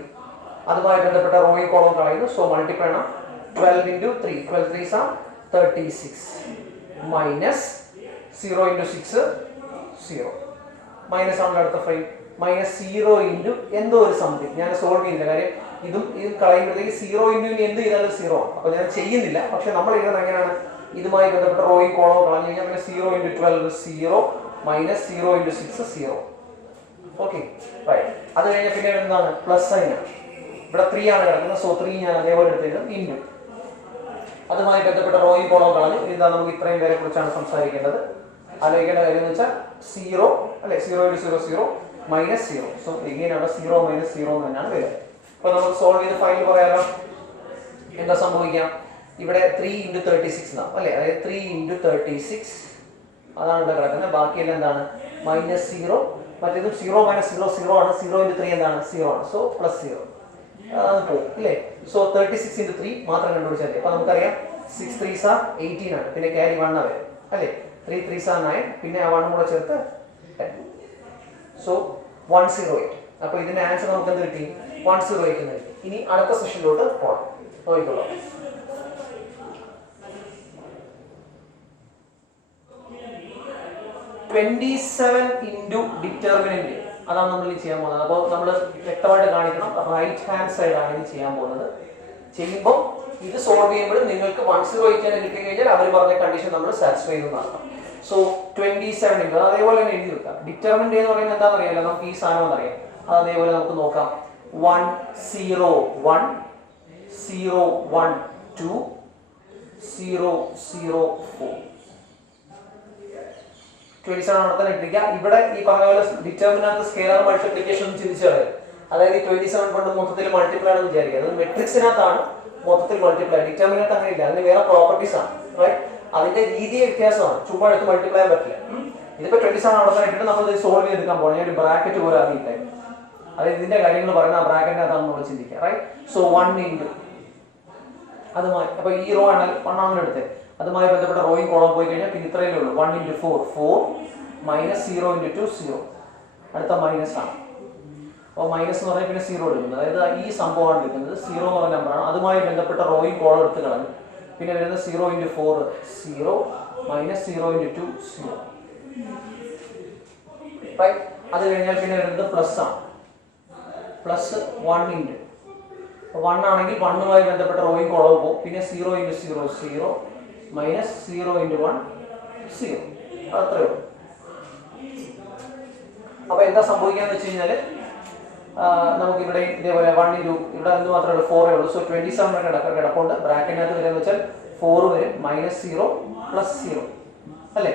അതുമായി ബന്ധപ്പെട്ട റോയും കോളവും കളയുന്നു. സോ മൾട്ടിപ്ലൈ ആണ് 12 into 3 12 3s are 36 minus 0 into 6 0 minus ആണ് അടുത്ത ഫ്രെയിം. മൈനസ് 0 into എന്തോ ഒരു സംതിങ് ഞാൻ സോൾവ് ചെയ്യുന്നില്ല. കാര്യം ഇതും കളയുമ്പോഴത്തേക്ക് 0 into ഇനി എന്ത് ചെയ്താലും 0 ആണ്. അപ്പോൾ ഞാൻ ചെയ്യുന്നില്ല. പക്ഷെ നമ്മൾ എഴുതുന്നത് എങ്ങനെയാണ്? ഇതുമായി ബന്ധപ്പെട്ട റോയും കോളവും കളഞ്ഞു കഴിഞ്ഞാൽ പിന്നെ 0 into 12 0 minus 0 into 6 0. Okay, right. അത് കഴിഞ്ഞാൽ പിന്നെ എന്താണ്? പ്ലസ് സൈൻ ആണ്. ഇവിടെ 3 ആണ് കിടക്കുന്നത്. സോ 3 ഞാൻ അതേപോലെ എടുത്തിരുന്നത് ഇൻറ്റു അതുമായി ബന്ധപ്പെട്ട റോയും കോളവും കളഞ്ഞു. ഇതാ നമുക്ക് ഇത്രയും പേരെ കുറിച്ചാണ് സംസാരിക്കേണ്ടത്. ആലോചിക്കേണ്ട കാര്യം എന്ന് വെച്ചാൽ 0 അല്ലെ 0 into 0 0 മൈനസ് 0. സോ എഗെയിൻ അവിടെ 0 മൈനസ് 0 എന്ന് തന്നെയാണ് വരിക. അപ്പോൾ നമുക്ക് സോൾവ് ചെയ്ത് ഫൈനൽ പറയാലോ. എന്താ സംഭവിക്കാം? ഇവിടെ 3 into 36 എന്നാണ് അല്ലേ. അതായത് 3 into 36 അതാണ് ഇവിടെ കിടക്കുന്നത്. ബാക്കിയെല്ലാം എന്താണ്? മൈനസ് 0. മറ്റേതും 0 മൈനസ് 0 0 ആണ്. 0 into 3 എന്താണ്? 0 ആണ്. സോ പ്ലസ് 0 അതാണ് പോകും അല്ലേ. സോ 36 into 3 മാത്രം കണ്ടുപിടിച്ചാൽ മതി. അപ്പോൾ നമുക്കറിയാം 6 3s are 18 ആണ്. പിന്നെ ക്യാരി 1 വരെ അല്ലേ. 3 3s are 9. പിന്നെ ആ 1 കൂടെ ചേർത്ത് 10. സോ 108. അപ്പോൾ ഇതിന്റെ ആൻസർ നമുക്ക് എന്ത് കിട്ടി? 108 എന്ന് കിട്ടി. ഇനി അടുത്ത സെഷനിലോട്ട് പോകാം. നോക്കിക്കോളാം. ഡിറ്റർമിനന്റ് അതാണ് നമ്മൾ ചെയ്യാൻ പോകുന്നത്. അപ്പോൾ നമ്മൾ വ്യക്തമായിട്ട് കാണിക്കണം. റൈറ്റ് ഹാൻഡ് സൈഡ് ആണ് ഇത് ചെയ്യാൻ പോകുന്നത്. ചെയ്യുമ്പോൾ ഇത് സോൾവ് ചെയ്യുമ്പോൾ നിങ്ങൾക്ക് 108 കിട്ടി കഴിഞ്ഞാൽ അവർ പറഞ്ഞ കണ്ടീഷൻ നമ്മൾ സാറ്റിസ്ഫൈ ചെയ്യുന്നതാണ്. സോ 27 ഉണ്ട്. അതേപോലെ തന്നെ എഴുതി വെക്കാം. ഡിറ്റർമിനന്റ് എന്ന് പറയുന്നത് എന്താണെന്ന് അറിയാലോ. നമുക്ക് ഈ സാധനം എന്നറിയാം. അത് അതേപോലെ നമുക്ക് നോക്കാം. 1 0 1 0 1 2 0 0 4 27 അവിടെ തന്നെ ഇട്ടിരിക്കുക. ഇവിടെ ഈ പറഞ്ഞ പോലെ ഡിറ്റർമിനന്റ് സ്കെയിലർ മൾട്ടിപ്ലിക്കേഷൻ ഒന്ന് ചിന്തിച്ചു കളയും. അതായത് ഈ 27 കൊണ്ട് മൊത്തത്തിൽ മൾട്ടിപ്ലൈ ആണെന്ന് വിചാരിക്കുക. അത് മെട്രിക്സിനകത്താണ് മൊത്തത്തിൽ മൾട്ടിപ്ലൈ. ഡിറ്റർമിനന്റ് അങ്ങനെ ഇല്ല. അതിന് വേറെ പ്രോപ്പർട്ടീസ് ആണ്. റൈറ്റ്, അതിന്റെ രീതിയെ വ്യത്യാസമാണ്. ചുമ്മാ എടുത്ത് മൾട്ടിപ്ലൈ ചെയ്യാൻ പറ്റില്ല. ഇതിപ്പോ 27 അവിടെ തന്നെ ഇട്ടിട്ട് നമ്മൾ ഇത് സോൾവ് ചെയ്തെടുക്കാൻ പോകണം. ഞാൻ ഒരു ബ്രാക്കറ്റ് പോലെ അറിയില്ല. അതായത് ഇതിന്റെ കാര്യങ്ങൾ പറയുന്ന ആ ബ്രാക്കറ്റിനകത്താണ് നമ്മൾ ചിന്തിക്കുക. റൈറ്റ്, സോ 1 into അതുമായി അപ്പൊ ഈ റോ ആണ് 1 ആണ് എടുത്തത്. അതുമായി ബന്ധപ്പെട്ട റോയും കോളം പോയി കഴിഞ്ഞാൽ പിന്നെ ഇത്രയേ ഉള്ളൂ. 1 into 4 4 മൈനസ് 0 into 2 0. അടുത്ത മൈനസ് ആണ്. അപ്പോൾ മൈനസ് എന്ന് പറഞ്ഞാൽ പിന്നെ 0 എടുക്കുന്നത്. അതായത് ഈ സംഭവമാണ് എടുക്കുന്നത്. 0 എന്ന് പറഞ്ഞ നമ്പറാണ്. അതുമായി ബന്ധപ്പെട്ട റോയും കോളം എടുത്ത് കളഞ്ഞു. പിന്നെ വരുന്നത് 0 into 4 0 മൈനസ് 0 into 2 0. റൈറ്റ്, അത് കഴിഞ്ഞാൽ പിന്നെ വരുന്നത് പ്ലസ് ആണ്. പ്ലസ് 1 into 1 ആണെങ്കിൽ 1മായി ബന്ധപ്പെട്ട റോയും കോളവും പോകും. പിന്നെ 0 into 0 0 മൈനസ് 0 into 1 0. അത്രയേ ഉള്ളൂ. അപ്പൊ എന്താ സംഭവിക്കാന്ന് വെച്ച് കഴിഞ്ഞാൽ നമുക്ക് ഇവിടെ ഇതേപോലെ 1 into ഇവിടെ എന്ത് മാത്രമേ ഉള്ളൂ 4 ഉള്ളൂ. സോ 27 കിടപ്പുണ്ട്. ബ്രാക്കറ്റിനകത്ത് വരുന്നത് വെച്ചാൽ 4 വരും മൈനസ് 0 പ്ലസ് 0 അല്ലേ.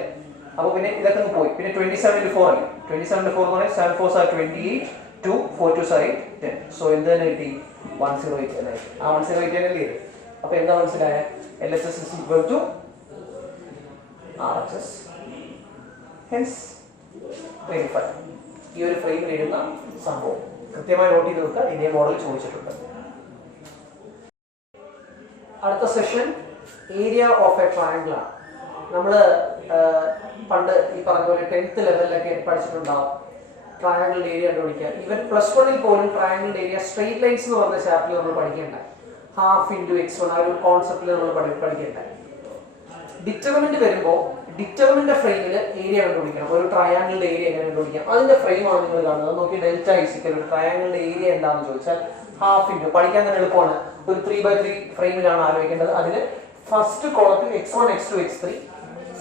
അപ്പോൾ പിന്നെ ഇതൊക്കെ ഒന്ന് പോയി. പിന്നെ 27 into 4 അല്ലേ. 27 into 4 എന്ന് പറഞ്ഞാൽ 7 4s are 28 2 4 2s are 8 10. So എന്ത് തന്നെ കിട്ടി? 108 എന്നായി. ആ 108 തന്നെ ഇത്. അപ്പോൾ എന്താ മനസ്സിലായ? LHS is equal to RHS. Hence 35. ഈ ഒരു ഫ്രെയിമിൽ ഇടുന്ന സംഭവം കൃത്യമായി നോട്ട് ചെയ്ത് വെക്കുക. ഇതേ മോഡൽ ചോദിച്ചിട്ടുണ്ട്. അടുത്ത session area of A triangle ആണ്. നമ്മൾ പണ്ട് ഈ പറഞ്ഞ പോലെ 10th ലെവലിലൊക്കെ പഠിച്ചിട്ടുണ്ടാവും ട്രയാങ്കിൾ ഏരിയ കണ്ടുപിടിക്കുക. ഈവൻ +1 പോലും ട്രയാങ്കിൾ ഏരിയ സ്ട്രെയിറ്റ് ലൈൻസ് എന്ന് പറഞ്ഞ ചാപ്റ്ററിൽ നമ്മൾ പഠിക്കേണ്ട ഹാഫ് ഇൻറ്റു x1 ആ ഒരു കോൺസെപ്റ്റിൽ നമ്മൾ പഠിക്കേണ്ട. ഡിറ്റർമിനന്റ് വരുമ്പോൾ ഡിറ്റർമിനന്റ് ഫ്രെയിമിൽ ഏരിയ കണ്ടുപിടിക്കണം. ഒരു ട്രയാങ്കിളിന്റെ ഏരിയ എങ്ങനെ കണ്ടുപിടിക്കാം, അതിന്റെ ഫ്രെയിമാണ് നിങ്ങൾ കാണുന്നത്. നോക്കി ഡെൽറ്റ ഇസിക്കൽ ഒരു ട്രയാങ്കിളിന്റെ ഏരിയ എന്താണെന്ന് ചോദിച്ചാൽ ഹാഫ് ഇൻറ്റു, പഠിക്കാൻ തന്നെ എളുപ്പമാണ്. ഒരു 3x3 ഫ്രെയിമിലാണ് ആലോചിക്കേണ്ടത്. അതിൽ ഫസ്റ്റ് കോളത്തിൽ x1 x2 x3,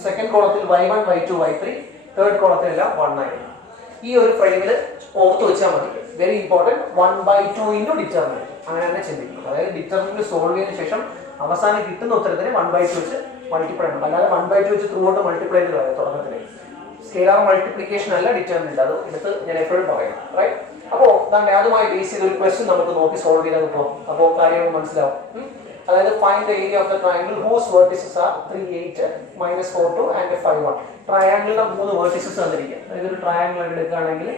സെക്കൻഡ് കോളത്തിൽ y1 y2 y3, തേർഡ് കോളത്തിൽ എല്ലാം 1 ആയിരുന്നു. ഈ ഒരു ഫ്രെയിമിൽ ഓർത്ത് വെച്ചാൽ മതി. Very important 1/2 into determinant. അങ്ങനെ തന്നെ ചിന്തിക്കും. അതായത് ഡിറ്റർമിനന്റ് സോൾവ് ചെയ്തതിനു ശേഷം അവസാനം കിട്ടുന്ന ഉത്തരത്തിന് 1/2 വെച്ച് മൾട്ടിപ്ലൈ ചെയ്യണം. അല്ലാതെ 1/2 വെച്ച് ത്രൂ ഔട്ട് മൾട്ടിപ്ലൈ ചെയ്ത് പറയാം. തുടക്കത്തിൽ സ്കെയിലാർ മൾട്ടിപ്ലിക്കേഷൻ അല്ല ഡിറ്റർമിനന്റ്. അത് എടുത്ത് ഞാൻ എപ്പോഴും പറയാം. റൈറ്റ്. അപ്പോൾ അതുമായി ബേസ് ചെയ്ത ഒരു ക്വസ്റ്റ്യൻ നമുക്ക് നോക്കി സോൾവ് ചെയ്താൽ കിട്ടും. അപ്പോൾ കാര്യങ്ങൾ മനസ്സിലാവും. അതായത് find the area of the triangle whose vertices are 3 8 -4 2 and 5 1. ട്രയാങ്കിളിന്റെ 3 വെർട്ടിസസ് തന്നിരിക്കുക. അതായത് ഒരു ട്രയാങ്കിൾ എടുക്കുകയാണെങ്കിൽ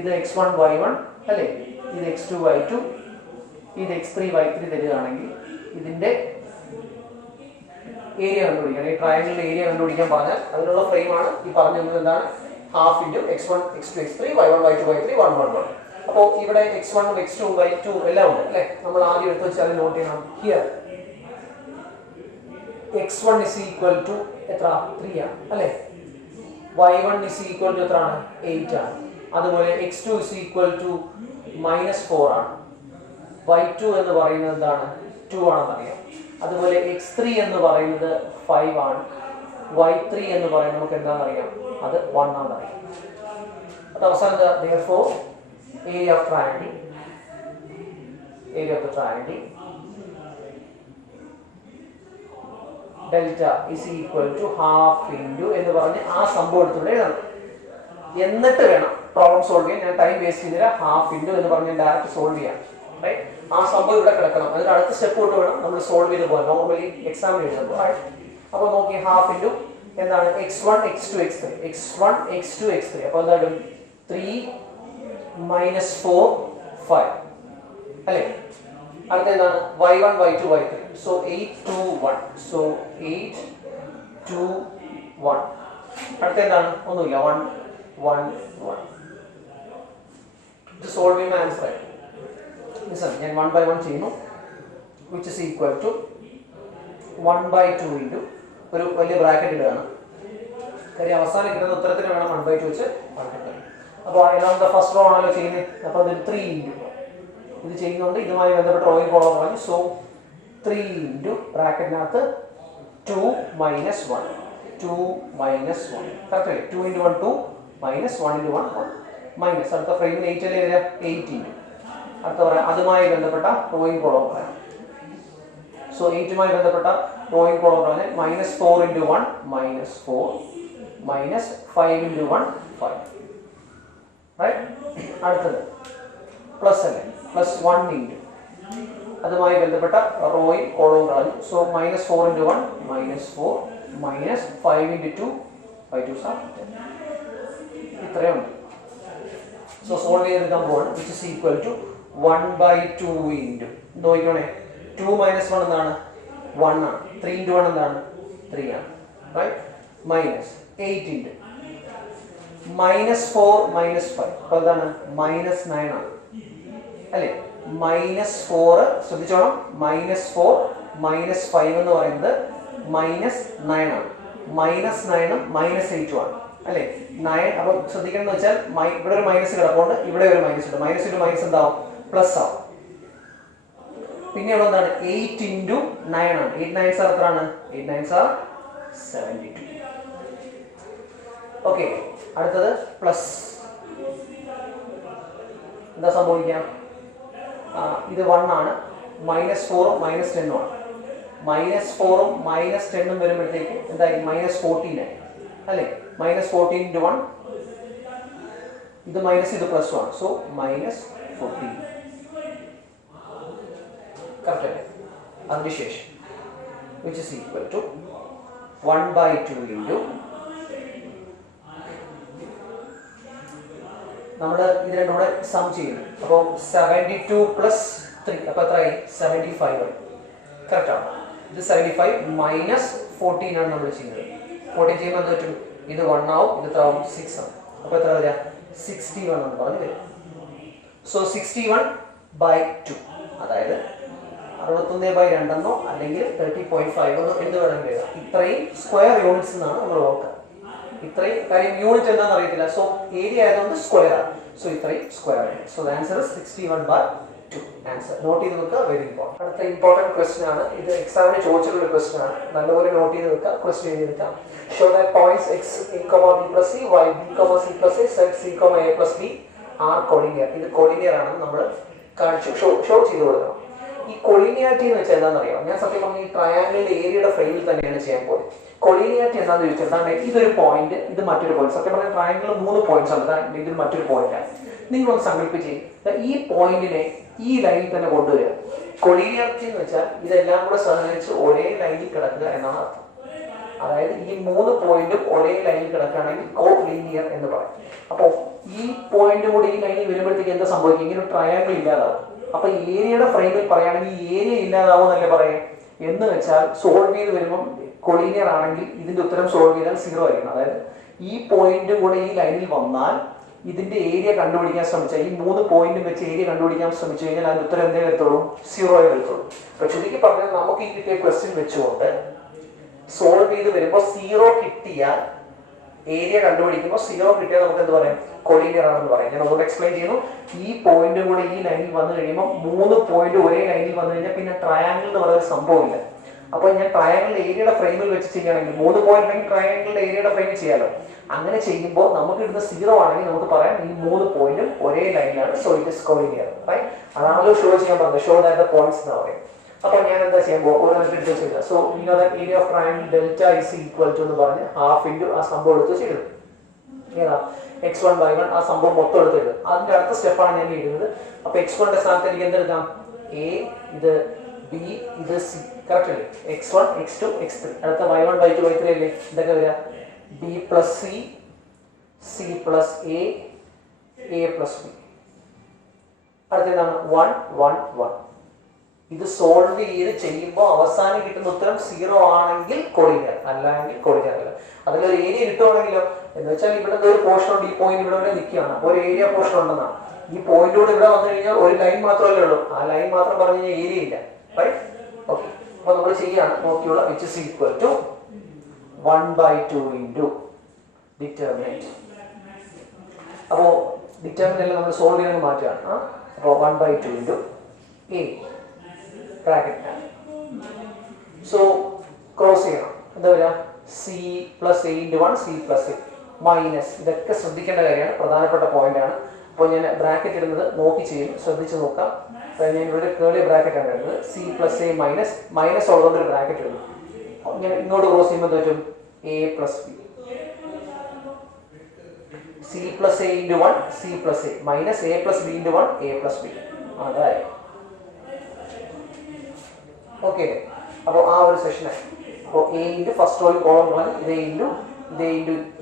ഇത് x1 y1 അല്ലേ, ഇത് x2 y2, ഇത് x3 y3 തരികയാണെങ്കിൽ ഇതിന്റെ ഏരിയ കണ്ടുപിടിക്കണം. ഈ ട്രയാങ്കിളിന്റെ ഏരിയ കണ്ടുപിടിക്കാൻ പറഞ്ഞാൽ അതിനുള്ള ഫ്രെയിമാണ് ഈ പറഞ്ഞു തന്നത്. എന്താണ്? Half into x1 x2 x3 y1 y2 y3 1 1 1. അപ്പോൾ ഇവിടെ x1 x2 y2 എല്ലാം ഉണ്ട് അല്ലേ. നമ്മൾ ആദ്യം എടുത്ത് വെച്ചാൽ നോട്ട് ചെയ്യണം. Here x1 is equal to എത്ര 3 ആണ് അല്ലേ, y1 is equal to എത്രയാണ് 8 ആണ്. അതുപോലെ x2 is equal to -4 ആണ്. y2 എന്ന് പറയുന്നത് എന്താണ് 2 ആണെന്ന് അറിയാം. അതുപോലെ x3 എന്ന് പറയുന്നത് 5 ആണ്. y3 എന്ന് പറയുന്നത് നമുക്ക് എന്താണെന്ന് അറിയാം, അത് 1 ആണെന്ന് അറിയാം. അത് അവസാനം therefore area of triangle, area of the triangle delta is equal to half into എന്ന് പറഞ്ഞ് ആ സംഭവം എടുത്തുകൊണ്ട് എഴുതണം. എന്നിട്ട് വേണം പ്രോബ്ലം സോൾവ് ചെയ്യാൻ. ഞാൻ ടൈം വേസ്റ്റ് ചെയ്തില്ല. ഹാഫ് ഇൻറ്റു എന്ന് പറഞ്ഞ് ഡയറക്റ്റ് സോൾവ് ചെയ്യാം. റൈറ്റ്. ആ സംഭവം ഇവിടെ കിടക്കണം. അതിന് അടുത്ത സ്റ്റെപ്പ് തൊട്ട് വേണം നമ്മൾ സോൾവ് ചെയ്ത് പോകാൻ. നോർമലി എക്സാമിന് എഴുതുമ്പോൾ. അപ്പോൾ നോക്കി ഹാഫ് ഇൻറ്റു എന്താണ് x1 x2 x3, x1 x2 x3. അപ്പോൾ എന്താണ് 3 -4 5 അല്ലേ. അടുത്ത എന്താണ് y1 y2 y3. So 8 2 1. So 8 2 1. അടുത്ത എന്താണ് ഒന്നുമില്ല 1 1 1. ഇത് സോൾവ് ചെയ്യുന്ന ആൻസർ ആയി. ഞാൻ 1 by 1 ചെയ്യുന്നു. which is equal to 1/2 into ഒരു വലിയ ബ്രാക്കറ്റ് ഇടുകയാണ്. കാര്യം അവസാനം കിട്ടുന്ന ഉത്തരത്തിന് വേണം 1/2 വെച്ച് മൾട്ടിപ്ലൈ. അപ്പോൾ ഏതാണ്ട് ഫസ്റ്റ് റോ ആണല്ലോ ചെയ്യുന്നത്. അപ്പോൾ അത് 3 ഇൻറ്റു ഇത് ചെയ്യുന്നുണ്ട്. ഇതുമായി ബന്ധപ്പെട്ട് റോയിൽ കോളം പറഞ്ഞു. സോ 3 ഇൻറ്റു ബ്രാക്കറ്റിനകത്ത് 2 - 1 2 - 1 കറക്റ്റ് അല്ലേ. 2 × 1 2 -1 × 1 1 മൈനസ്. അടുത്ത ഫ്രെയിമിൽ 8 അല്ലേ വരിക, 8 ഇൻറ്റു അടുത്ത പറയാം അതുമായി ബന്ധപ്പെട്ട റോയിങ് കോളം പറയാം. സോ 8മായി ബന്ധപ്പെട്ട റോയിങ് കോളം പറഞ്ഞാൽ -4 × 1 -4 -5 × 1 5. റൈറ്റ്. അടുത്തത് പ്ലസ് അല്ലേ, +1 ഇൻറ്റു അതുമായി ബന്ധപ്പെട്ട റോയിങ് കോളം കളഞ്ഞു. സോ -4 × 1 -4 -5 × 2 5 2 10. ഇത്രയും ഉണ്ട്. സോ സോൾവ് ചെയ്തെടുക്കാൻ പോവാണ്. which is equal to 1/2 into നോക്കിക്കോണേ 2 - 1 എന്താണ് 1 ആണ്. 3 × 1 എന്താണ് 3 ആണ്. റൈറ്റ്. -8 ഇൻറ്റു -4 -5 അപ്പോൾ എന്താണ് -9 ആണ് അല്ലേ. -4 ശ്രദ്ധിച്ചോണം. -4 -5 എന്ന് പറയുന്നത് -9 ആണ്. -9 ഉം -8 ആണ് അല്ലേ. 9 അപ്പോൾ ശ്രദ്ധിക്കണം എന്ന് വെച്ചാൽ ഇവിടെ ഒരു മൈനസ് കിടപ്പുണ്ട്, ഇവിടെ ഒരു മൈനസ് ഉണ്ട്. മൈനസ് ഇൻറ്റു മൈനസ് എന്താവും പ്ലസ് ആവും. പിന്നെയുള്ള എന്താണ് 8 × 9 ആണ്. 8 9s are എത്രയാണ് 8 9s are 72. ഓക്കെ. അടുത്തത് പ്ലസ്. എന്താ സംഭവിക്കാം, ഇത് 1 ആണ്. -4 ഉം -10 ഉം ആണ്. -4 ഉം -10 ഉം വരുമ്പോഴത്തേക്ക് എന്തായി -14 ആയി അല്ലേ. -14 × 1 ഇത് മൈനസ് ഇത് പ്ലസ് 1. സോ -14 കറക്റ്റ് അല്ലേ. അതിനുശേഷം which is equal to 1/2 into നമ്മൾ ഇത് രണ്ടും കൂടെ സം ചെയ്യുന്നു. അപ്പോൾ 72 + 3 അപ്പോൾ എത്രയായി 75 ആയി. കറക്റ്റ് ആണ്. ഇത് 75 -14 ആണ് നമ്മൾ ചെയ്യുന്നത്. 14 ചെയ്യുമ്പോൾ എന്ത് പറ്റും? ഇത് 1 ആവും, ഇത് എത്ര ആവും? 6 ആവും. അപ്പോൾ എത്ര വരിക? 61 എന്ന് പറഞ്ഞ് വരും. സോ 61/2, അതായത് 61/2 അല്ലെങ്കിൽ 30.5 എന്ത് വേണമെങ്കിൽ എഴുതാം. ഇത്രയും സ്ക്വയർ യൂണിറ്റ്സ് എന്നാണ് നമ്മൾ ഓർക്കുക. ഇത്രയും കാര്യം യൂണിറ്റ് എന്താണെന്ന് അറിയത്തില്ല. സോ ഏരിയ ആയതുകൊണ്ട് സ്ക്വയർ ആണ്. സോ ഇത്രയും square. So the answer is 61/2. Answer note ചെയ്ത് വെക്കുക. Very important. അടുത്ത ഇമ്പോർട്ടൻറ്റ് ക്വസ്റ്റൻ ആണ്. ഇത് എക്സാമിന് ചോദിച്ചിട്ടുള്ള ക്വസ്റ്റൻ ആണ്. നല്ലപോലെ നോട്ട് ചെയ്ത് വെക്കുക. ക്വസ്റ്റൻ എഴുതിയെടുക്കാം. Show that points x, a, b plus c, y, b, c plus a, z, c, a plus b R collinear. ഇത് കൊളീനിയർ ആണെന്ന് നമ്മൾ കാണിച്ചു ഷോ ചെയ്ത് കൊടുക്കണം. ഈ കൊളീനിയാരിറ്റി എന്ന് വെച്ചാൽ എന്താണെന്ന് അറിയാം? ഞാൻ സത്യം പറഞ്ഞാൽ ഈ ട്രയാങ്കിളിന്റെ ഏരിയയുടെ ഫ്രെയിമിൽ തന്നെയാണ് ചെയ്യാൻ പോകുന്നത്. കൊളീനിയാരിറ്റി എന്താണെന്ന് ചോദിച്ചാൽ ഇതൊരു പോയിന്റ്, ഇത് മറ്റൊരു പോയിന്റ്. സത്യം പറഞ്ഞാൽ ട്രയാങ്കിളിൽ 3 പോയിന്റ്സ് ഉണ്ട്. ഇതിൽ മറ്റൊരു പോയിന്റാണ്. നിങ്ങളൊന്ന് സങ്കല്പിച്ച് ഈ പോയിന്റിനെ ഈ ലൈനിൽ തന്നെ കൊണ്ടുവരിക. കൊളീനിയാരിറ്റി എന്ന് വെച്ചാൽ ഇതെല്ലാം കൂടെ സഹകരിച്ച് ഒരേ ലൈനിൽ കിടക്കുക എന്നാണ് അർത്ഥം. അതായത് ഈ 3 പോയിന്റും ഒരേ ലൈനിൽ കിടക്കുകയാണെങ്കിൽ കോലീനിയർ എന്ന് പറയും. അപ്പോൾ ഈ പോയിന്റ് കൂടി ഈ ലൈനിൽ വരുമ്പോഴത്തേക്ക് എന്താ സംഭവിക്കും? ഇങ്ങനെ ട്രയാങ്കിൾ ഇല്ലാതാവും. അപ്പൊ ഏരിയയുടെ ഫ്രെയിമിൽ പറയുകയാണെങ്കിൽ ഈ ഏരിയ ഇല്ലാതാവും എന്നല്ലേ പറയാം. എന്ന് വെച്ചാൽ സോൾവ് ചെയ്ത് വരുമ്പോൾ കൊളീനിയർ ആണെങ്കിൽ ഇതിന്റെ ഉത്തരം സോൾവ് ചെയ്താൽ 0 ആയിരിക്കണം. അതായത് ഈ പോയിന്റ് കൂടെ ഈ ലൈനിൽ വന്നാൽ ഇതിന്റെ ഏരിയ കണ്ടുപിടിക്കാൻ ശ്രമിച്ചാൽ, ഈ 3 പോയിന്റും വെച്ച് ഏരിയ കണ്ടുപിടിക്കാൻ ശ്രമിച്ചു കഴിഞ്ഞാൽ അതിന്റെ ഉത്തരം എന്തേ വരത്തുള്ളൂ? 0 വരത്തുള്ളൂ. അപ്പൊ ചുരുക്കി പറഞ്ഞാൽ നമുക്ക് ഈ കിട്ടിയ ക്വസ്റ്റ്യൻ വെച്ചുകൊണ്ട് സോൾവ് ചെയ്ത് വരുമ്പോൾ 0 കിട്ടിയാൽ, ഏരിയ കണ്ടുപിടിക്കുമ്പോൾ 0 കിട്ടിയാൽ നമുക്ക് എന്ത് പറയാം? കൊളീനിയർ ആണെന്ന് പറയാം. ഞാൻ ഒന്നുകൂടെ എക്സ്പ്ലെയിൻ ചെയ്യുന്നു. ഈ പോയിന്റും കൂടെ ഈ ലൈനിൽ വന്നു കഴിയുമ്പോൾ 3 പോയിന്റ് ഒരേ ലൈനിൽ വന്നു കഴിഞ്ഞാൽ പിന്നെ ട്രയാങ്കിൾ എന്ന് പറയുന്ന സംഭവമില്ല. അപ്പോൾ ഞാൻ ട്രയാങ്കിൾ ഏരിയയുടെ ഫ്രെയിമിൽ വെച്ച് ചെയ്യുകയാണെങ്കിൽ 3 പോയിന്റ് ഉണ്ടെങ്കിൽ ട്രയാങ്കിളിന്റെ ഏരിയയുടെ ഫ്രെയിമിൽ ചെയ്യാലോ. അങ്ങനെ ചെയ്യുമ്പോൾ നമുക്ക് ഇടുന്ന 0 ആണെങ്കിൽ നമുക്ക് പറയാം ഈ 3 പോയിന്റും ഒരേ ലൈനിലാണ്. So it is collinear. അതാണല്ലോ ഷോ ചെയ്യാൻ പറഞ്ഞത്. ഷോ ദാറ്റ് ദ പോയിന്റ്സ് എന്ന് പറയും. അപ്പോൾ ഞാൻ എന്താ ചെയ്യുമ്പോൾ ഒരു എടുത്ത് ചെയ്ത so area of triangle delta is equal to എന്ന് പറഞ്ഞ് ഹാഫ് ഇൻറ്റു ആ സംഭവം എടുത്ത് ചെയ്തു. ഏതാ? x1/1 ആ സംഭവം മൊത്തം എടുത്തിട്ട് അതിന്റെ അടുത്ത സ്റ്റെപ്പാണ് ഞാൻ എഴുതുന്നത്. അപ്പൊ x1ന്റെ സ്ഥാനത്ത് എനിക്ക് എന്തെടുക്കാം? a, ഇത് b, ഇത് c. കറക്റ്റ് അല്ലേ? x1, x2, x3. അടുത്ത y1/2, y3 അല്ലേ? ഇതൊക്കെ വരിക b plus c, c plus a, a plus b. അടുത്ത എന്താണ്? 1, 1, 1. ഇത് സോൾവ് ചെയ്ത് ചെയ്യുമ്പോൾ അവസാനം കിട്ടുന്ന ഉത്തരം 0 ആണെങ്കിൽ കൊളീനിയർ, അല്ലെങ്കിൽ കൊളീനിയർ അല്ല. അതിലൊരു ഏരിയ കിട്ടുവാണെങ്കിലോ എന്ന് വെച്ചാൽ ഇവിടെ ഒരു പോർഷൻ ഉണ്ട്, ഈ പോയിന്റ് ഇവിടെ നിൽക്കുകയാണ്. അപ്പോൾ ഒരു ഏരിയ പോർഷൻ ഉണ്ടെന്നാണ്. ഈ പോയിന്റോട് ഇവിടെ വന്നു കഴിഞ്ഞാൽ ഒരു ലൈൻ മാത്രമല്ലേ ഉള്ളൂ. ആ ലൈൻ മാത്രം പറഞ്ഞു കഴിഞ്ഞാൽ ഏരിയ ഇല്ല. റൈറ്റ്? ഓക്കെ. അപ്പൊ നമ്മൾ ചെയ്യാണ് നോക്കിയുള്ള which is equal to 1/2 into determinant. അപ്പോൾ ഡിറ്റർമിനന്റ് നമ്മൾ സോൾവ് ചെയ്യാൻ മാറ്റുകയാണ്. അപ്പോൾ 1/2 into a bracket. So cross ചെയ്യണം. എന്താ വരിക? c plus a into 1, c plus a minus. ഇതൊക്കെ ശ്രദ്ധിക്കേണ്ട കാര്യമാണ്, പ്രധാനപ്പെട്ട പോയിന്റ് ആണ്. അപ്പോൾ ഞാൻ ബ്രാക്കറ്റ് ഇടുന്നത് നോക്കി ചെയ്യും, ശ്രദ്ധിച്ച് നോക്കാം. ഞാൻ ഇവിടെ കേളി ബ്രാക്കറ്റ് ആണ് ഇടുന്നത്. c plus a മൈനസ് ഉള്ളതുകൊണ്ട് ഒരു ബ്രാക്കറ്റ് ഇടുന്നു. ഇങ്ങനെ ഇങ്ങോട്ട് ക്രോസ് ചെയ്യുമ്പോൾ പറ്റും a plus b. c plus a into 1, c plus a minus a plus b into 1, a plus b. അതായി. ഓക്കെ. അപ്പോൾ ആ ഒരു സെഷനായി. അപ്പോൾ a ഇൻറ്റു ഫസ്റ്റ് റോയിൽ കോളം കളഞ്ഞ് ഇത് ഇൻറ്റു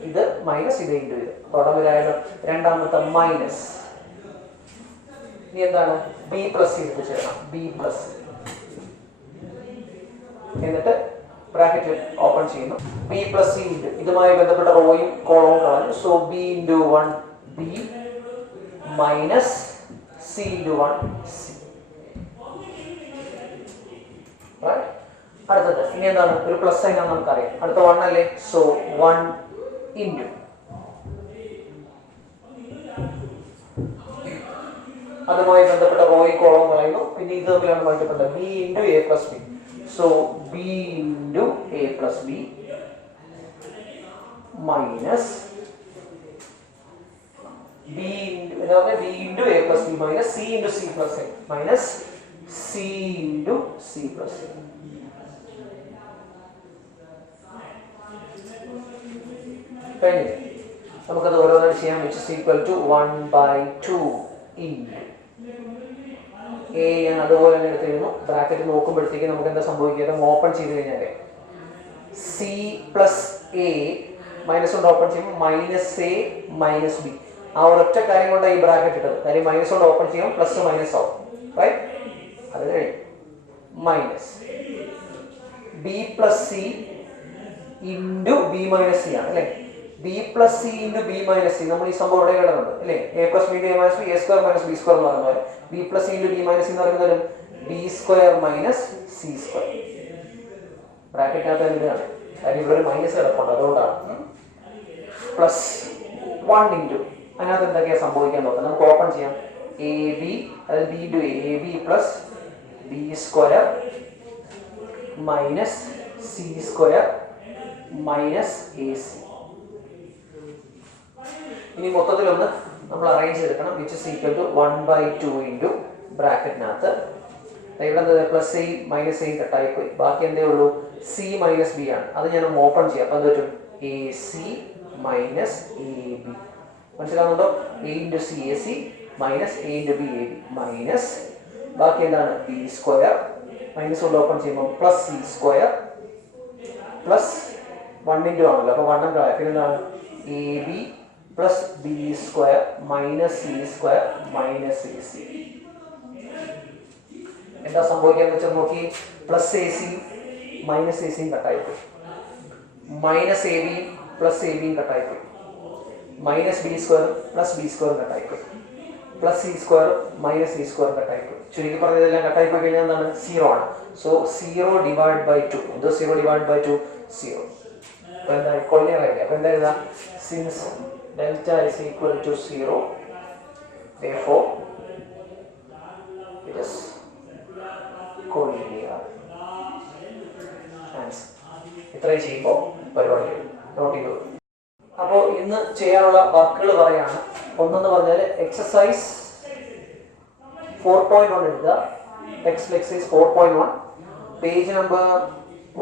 ഇത് മൈനസ് ഇത് ഇൻറ്റു ഇത് തുടങ്ങിയാലും രണ്ടാമത്തെ മൈനസ്. ഇനി എന്താണ്? ബി പ്ലസ് എടുത്ത് ചേരണം. ബി പ്ലസ് എന്നിട്ട് ബ്രാക്കറ്റ് ഓപ്പൺ ചെയ്യുന്നു. ബി പ്ലസ് സി ഇൻറ്റു ഇതുമായി ബന്ധപ്പെട്ട റോയും കോളവും കളഞ്ഞു. So B into 1 B minus C into 1 C. അടുത്തത് ഇനി എന്താണ്? ഒരു പ്ലസ് സൈൻ ആണ് നമുക്കറിയാം. അടുത്ത 1 അല്ലേ? സോ 1 ഇൻറ്റു അതുമായി ബന്ധപ്പെട്ട റോയും കോളവും കളയുന്നു. പിന്നെ ഇത് തമ്മിലാണ് ബന്ധപ്പെട്ടത് B into A plus B. So B into A plus B minus B into A plus B minus C into C plus A minus C into C plus A. കഴിഞ്ഞില്ലേ? നമുക്കത് ഓരോന്നും ചെയ്യാൻ which is equal to 1/2 into A. ഞാൻ അതുപോലെ തന്നെ എടുത്തിരുന്നു. Bracket നോക്കുമ്പോഴത്തേക്ക് നമുക്ക് എന്താ സംഭവിക്കുക? ഓപ്പൺ ചെയ്ത് കഴിഞ്ഞാൽ സി പ്ലസ് എ മൈനസ് കൊണ്ട് ഓപ്പൺ ചെയ്യുമ്പോൾ മൈനസ് എ മൈനസ് ബി. ആ ഒരൊറ്റ കാര്യം കൊണ്ട് ഈ ബ്രാക്കറ്റ് ഇട്ടത്. കാര്യം മൈനസ് കൊണ്ട് ഓപ്പൺ ചെയ്യാം, പ്ലസ് മൈനസ് ആവും. റൈറ്റ്? അത് കഴിഞ്ഞു minus B plus C into B minus C ആണ് അല്ലേ. B plus C into B minus C, നമ്മൾ ഈ സംഭവം ഇവിടെ കിടന്നുണ്ട് അല്ലേ. A plus B A minus B, A square minus B square എന്ന് പറയുന്ന പോലെ B plus C into B minus C എന്ന് പറയുന്നത് B square minus C square. ബ്രാക്കറ്റിനകത്ത് എന്താണ് കാര്യം ഇവിടെ മൈനസ് കിടപ്പുണ്ട്, അതുകൊണ്ടാണ്. പ്ലസ് 1 ഇൻറ്റു അതിനകത്ത് എന്തൊക്കെയാണ് സംഭവിക്കാൻ നോക്കാം. നമുക്ക് ഓപ്പൺ ചെയ്യാം. എ ബി, അതായത് B into A B plus B square minus C square minus A C. ഇനി മൊത്തത്തിലൊന്ന് നമ്മൾ അറേഞ്ച് ചെയ്തെടുക്കണം. Which is equal to 1/2 into ബ്രാക്കറ്റിനകത്ത് ഇവിടെ എന്താ പ്ലസ് എ മൈനസ് എ കട്ടായി പോയി. ബാക്കി എന്തേ ഉള്ളൂ, സി മൈനസ് ബി ആണ്. അത് ഞാൻ ഓപ്പൺ ചെയ്യാം. അപ്പം എന്ത് പറ്റും, A C minus A B. മനസ്സിലാവുന്നുണ്ടോ? A into C A C minus A into B A B minus ബാക്കി എന്താണ് ബി സ്ക്വയർ മൈനസ് കൊണ്ട് ഓപ്പൺ ചെയ്യുമ്പോൾ plus C square plus 1 into ആണല്ലോ. അപ്പോൾ 1 കളയാം. പിന്നെ എന്താണ് A B plus B square minus C square minus A C. എന്താ സംഭവിക്കാന്ന് വെച്ചാൽ നോക്കി, plus A C minus A സിയും കട്ടായിപ്പോയി, minus A B plus A ബിയും കട്ടായിപ്പോയി, minus B square plus B square കട്ടായിപ്പോയി, plus C square minus C square കട്ടായിപ്പോയി. ചുരുക്കി പറഞ്ഞതെല്ലാം കട്ടായിപ്പോയി കഴിഞ്ഞാൽ എന്താണ്, 0 ആണ്. So 0 divide by 2. എന്തോ 0 ഡിവൈഡ് ബൈ 2 0. അപ്പോൾ എന്താ കൊള്ളിയറായില്ല. അപ്പോൾ എന്താ എഴുതാ, since delta is equal to 0 therefore it is collinear. Answer. ഇത്രയും ചെയ്യുമ്പോൾ പരിപാടി നോട്ട് ചെയ്തു. അപ്പോൾ ഇന്ന് ചെയ്യാനുള്ള വർക്കുകൾ പറയാണ്. ഒന്നെന്ന് പറഞ്ഞാൽ എക്സസൈസ് 4.1 എടുക്കുക. ടെക്സ്റ്റ് എക്സസൈസ് 4.1 പേജ് നമ്പർ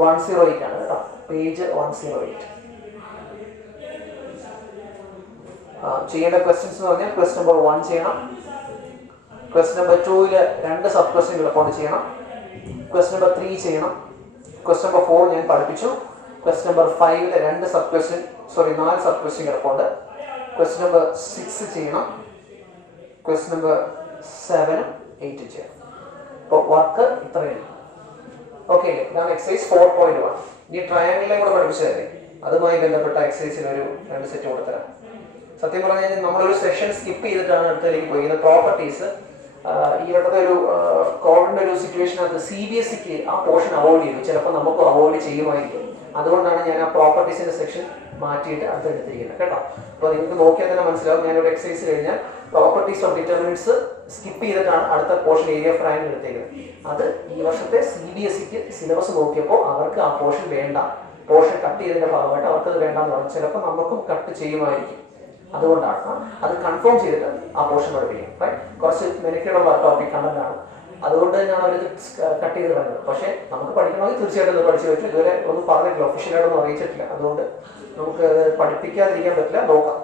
108 ആണ് കേട്ടോ. പേജ് 108. ചെയ്യേണ്ട ക്വസ്റ്റ്യൻസ് എന്ന് പറഞ്ഞാൽ ക്വസ്റ്റ്യൻ നമ്പർ 1 ചെയ്യണം, ക്വസ്റ്റ്യൻ നമ്പർ 2 2 സബ് ക്വസ്റ്റ്യൻ കിടപ്പുണ്ട് ചെയ്യണം, ക്വസ്റ്റ്യൻ നമ്പർ 3 ചെയ്യണം, ക്വസ്റ്റ്യൻ നമ്പർ 4 ഞാൻ പഠിപ്പിച്ചു, ക്വസ്റ്റ്യൻ നമ്പർ 5 4 സബ് ക്വസ്റ്റ്യൻ കിടപ്പുണ്ട്, ക്വസ്റ്റ്യൻ നമ്പർ 6 ചെയ്യണം, ക്വസ്റ്റ്യൻ നമ്പർ 7 8 ചെയ്യണം. അപ്പോൾ വർക്ക് ഇത്രയും. ഓക്കെ, ഇതാണ് എക്സസൈസ് 4.1. ഇനി ട്രയാങ്കിളിനെ കൂടെ പഠിപ്പിച്ചതല്ലേ, അതുമായി ബന്ധപ്പെട്ട എക്സസൈസിന് ഒരു 2 സെറ്റ് കൊടുത്തരാം. സത്യം പറഞ്ഞു കഴിഞ്ഞാൽ നമ്മളൊരു സെഷൻ സ്കിപ്പ് ചെയ്തിട്ടാണ് അടുത്തതിലേക്ക് പോയത്. പ്രോപ്പർട്ടീസ് ഈ വട്ടത്തെ ഒരു കോവിഡിന്റെ ഒരു സിറ്റുവേഷനകത്ത് CBSEക്ക് ആ പോർഷൻ അവോയ്ഡ് ചെയ്തു. ചിലപ്പോൾ നമുക്ക് അവോയ്ഡ് ചെയ്യുമായിരിക്കും. അതുകൊണ്ടാണ് ഞാൻ ആ പ്രോപ്പർട്ടീസിന്റെ സെക്ഷൻ മാറ്റിയിട്ട് അടുത്തെടുത്തിരിക്കുന്നത് കേട്ടോ. അപ്പോൾ നിങ്ങൾക്ക് നോക്കിയാൽ തന്നെ മനസ്സിലാവും, ഞാനൊരു എക്സസൈസ് കഴിഞ്ഞാൽ പ്രോപ്പർട്ടീസ് ഓഫ് ഡിറ്റർമിനൻറ്റ്സ് സ്കിപ്പ് ചെയ്തിട്ടാണ് അടുത്ത പോർഷൻ ഏരിയ ഓഫ് ട്രയാങ്കിൾ എടുത്തേക്കുന്നത്. അത് ഈ വർഷത്തെ CBSEക്ക് സിലബസ് നോക്കിയപ്പോൾ അവർക്ക് ആ പോർഷൻ വേണ്ട, പോർഷൻ കട്ട് ചെയ്തതിന്റെ ഭാഗമായിട്ട് അവർക്കത് വേണ്ടെന്ന് പറഞ്ഞു. ചിലപ്പോൾ നമുക്കും കട്ട് ചെയ്യുമായിരിക്കും. അതുകൊണ്ടാണ് അത് കൺഫേം ചെയ്തിട്ട് ആ പോർഷൻ പഠിപ്പിക്കും. കുറച്ച് മെനക്കേടുള്ള ടോപ്പിക് കണ്ടന്റാണ്, അതുകൊണ്ട് തന്നെയാണ് അവർ കട്ട് ചെയ്ത് കളഞ്ഞത്. പക്ഷേ നമുക്ക് പഠിക്കണമെങ്കിൽ തീർച്ചയായിട്ടും അത് പഠിച്ചു പറ്റും. ഇതുവരെ ഒന്നും പറഞ്ഞിട്ടില്ല, ഒഫീഷ്യലായിട്ടൊന്നും അറിയിച്ചിട്ടില്ല. അതുകൊണ്ട് നമുക്ക് പഠിപ്പിക്കാതിരിക്കാൻ പറ്റില്ല, നോക്കാം.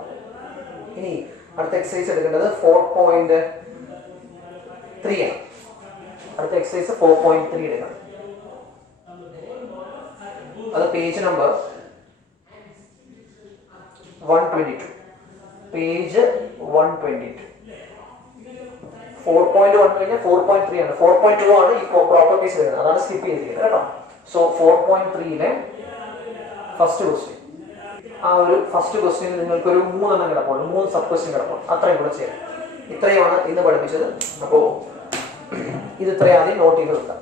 ഇനി അടുത്ത എക്സസൈസ് എടുക്കേണ്ടത് 4.3 ആണ്. അടുത്ത എക്സസൈസ് 4.3 എടുക്കണം. അത് പേജ് നമ്പർ 122. പേജ് 122. 4.1 കഴിഞ്ഞാൽ 4.3 ആണ്. 4.2 ആണ് ഈ പ്രോപ്പർട്ടീസ് വരുന്നത്, അതാണ് സ്കിപ്പ് ചെയ്തിരിക്കുന്നത് കേട്ടോ. So 4.3 first question. ആ ഒരു ഫസ്റ്റ് ക്വസ്റ്റ്യനിൽ നിങ്ങൾക്കൊരു 3 എണ്ണം കിടപ്പുണ്ട്, 3 സബ് ക്വസ്റ്റ്യൻ കിടപ്പുണ്ട്. അത്രയും കൂടെ ചെയ്യാം. ഇത്രയുമാണ് ഇന്ന് പഠിപ്പിച്ചത്. അപ്പോൾ ഇത് ഇത്രയും ആദ്യം നോട്ട് ചെയ്ത് വെക്കാം.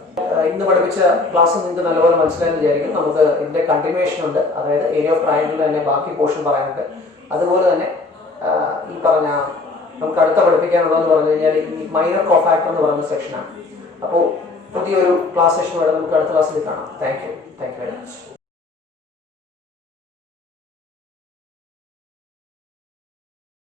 ഇന്ന് പഠിപ്പിച്ച ക്ലാസ് നിങ്ങൾക്ക് നല്ലപോലെ മനസ്സിലായെന്ന് വിചാരിക്കും. നമുക്ക് ഇതിന്റെ കണ്ടിന്യൂവേഷൻ ഉണ്ട്, അതായത് ഏരിയ ഓഫ് ട്രയാങ്കിൾ തന്നെ ബാക്കി പോർഷൻ പറയാനുണ്ട്. അതുപോലെ തന്നെ ഈ പറഞ്ഞ നമുക്ക് അടുത്ത പഠിപ്പിക്കാനുള്ളതെന്ന് പറഞ്ഞു കഴിഞ്ഞാൽ ഈ മൈനർ കോഫാക്ടർ എന്ന് പറയുന്ന സെക്ഷനാണ്. അപ്പോൾ പുതിയൊരു ക്ലാസ് സെഷൻ വരെ നമുക്ക് അടുത്ത ക്ലാസ്സിൽ കാണാം. Thank you very much.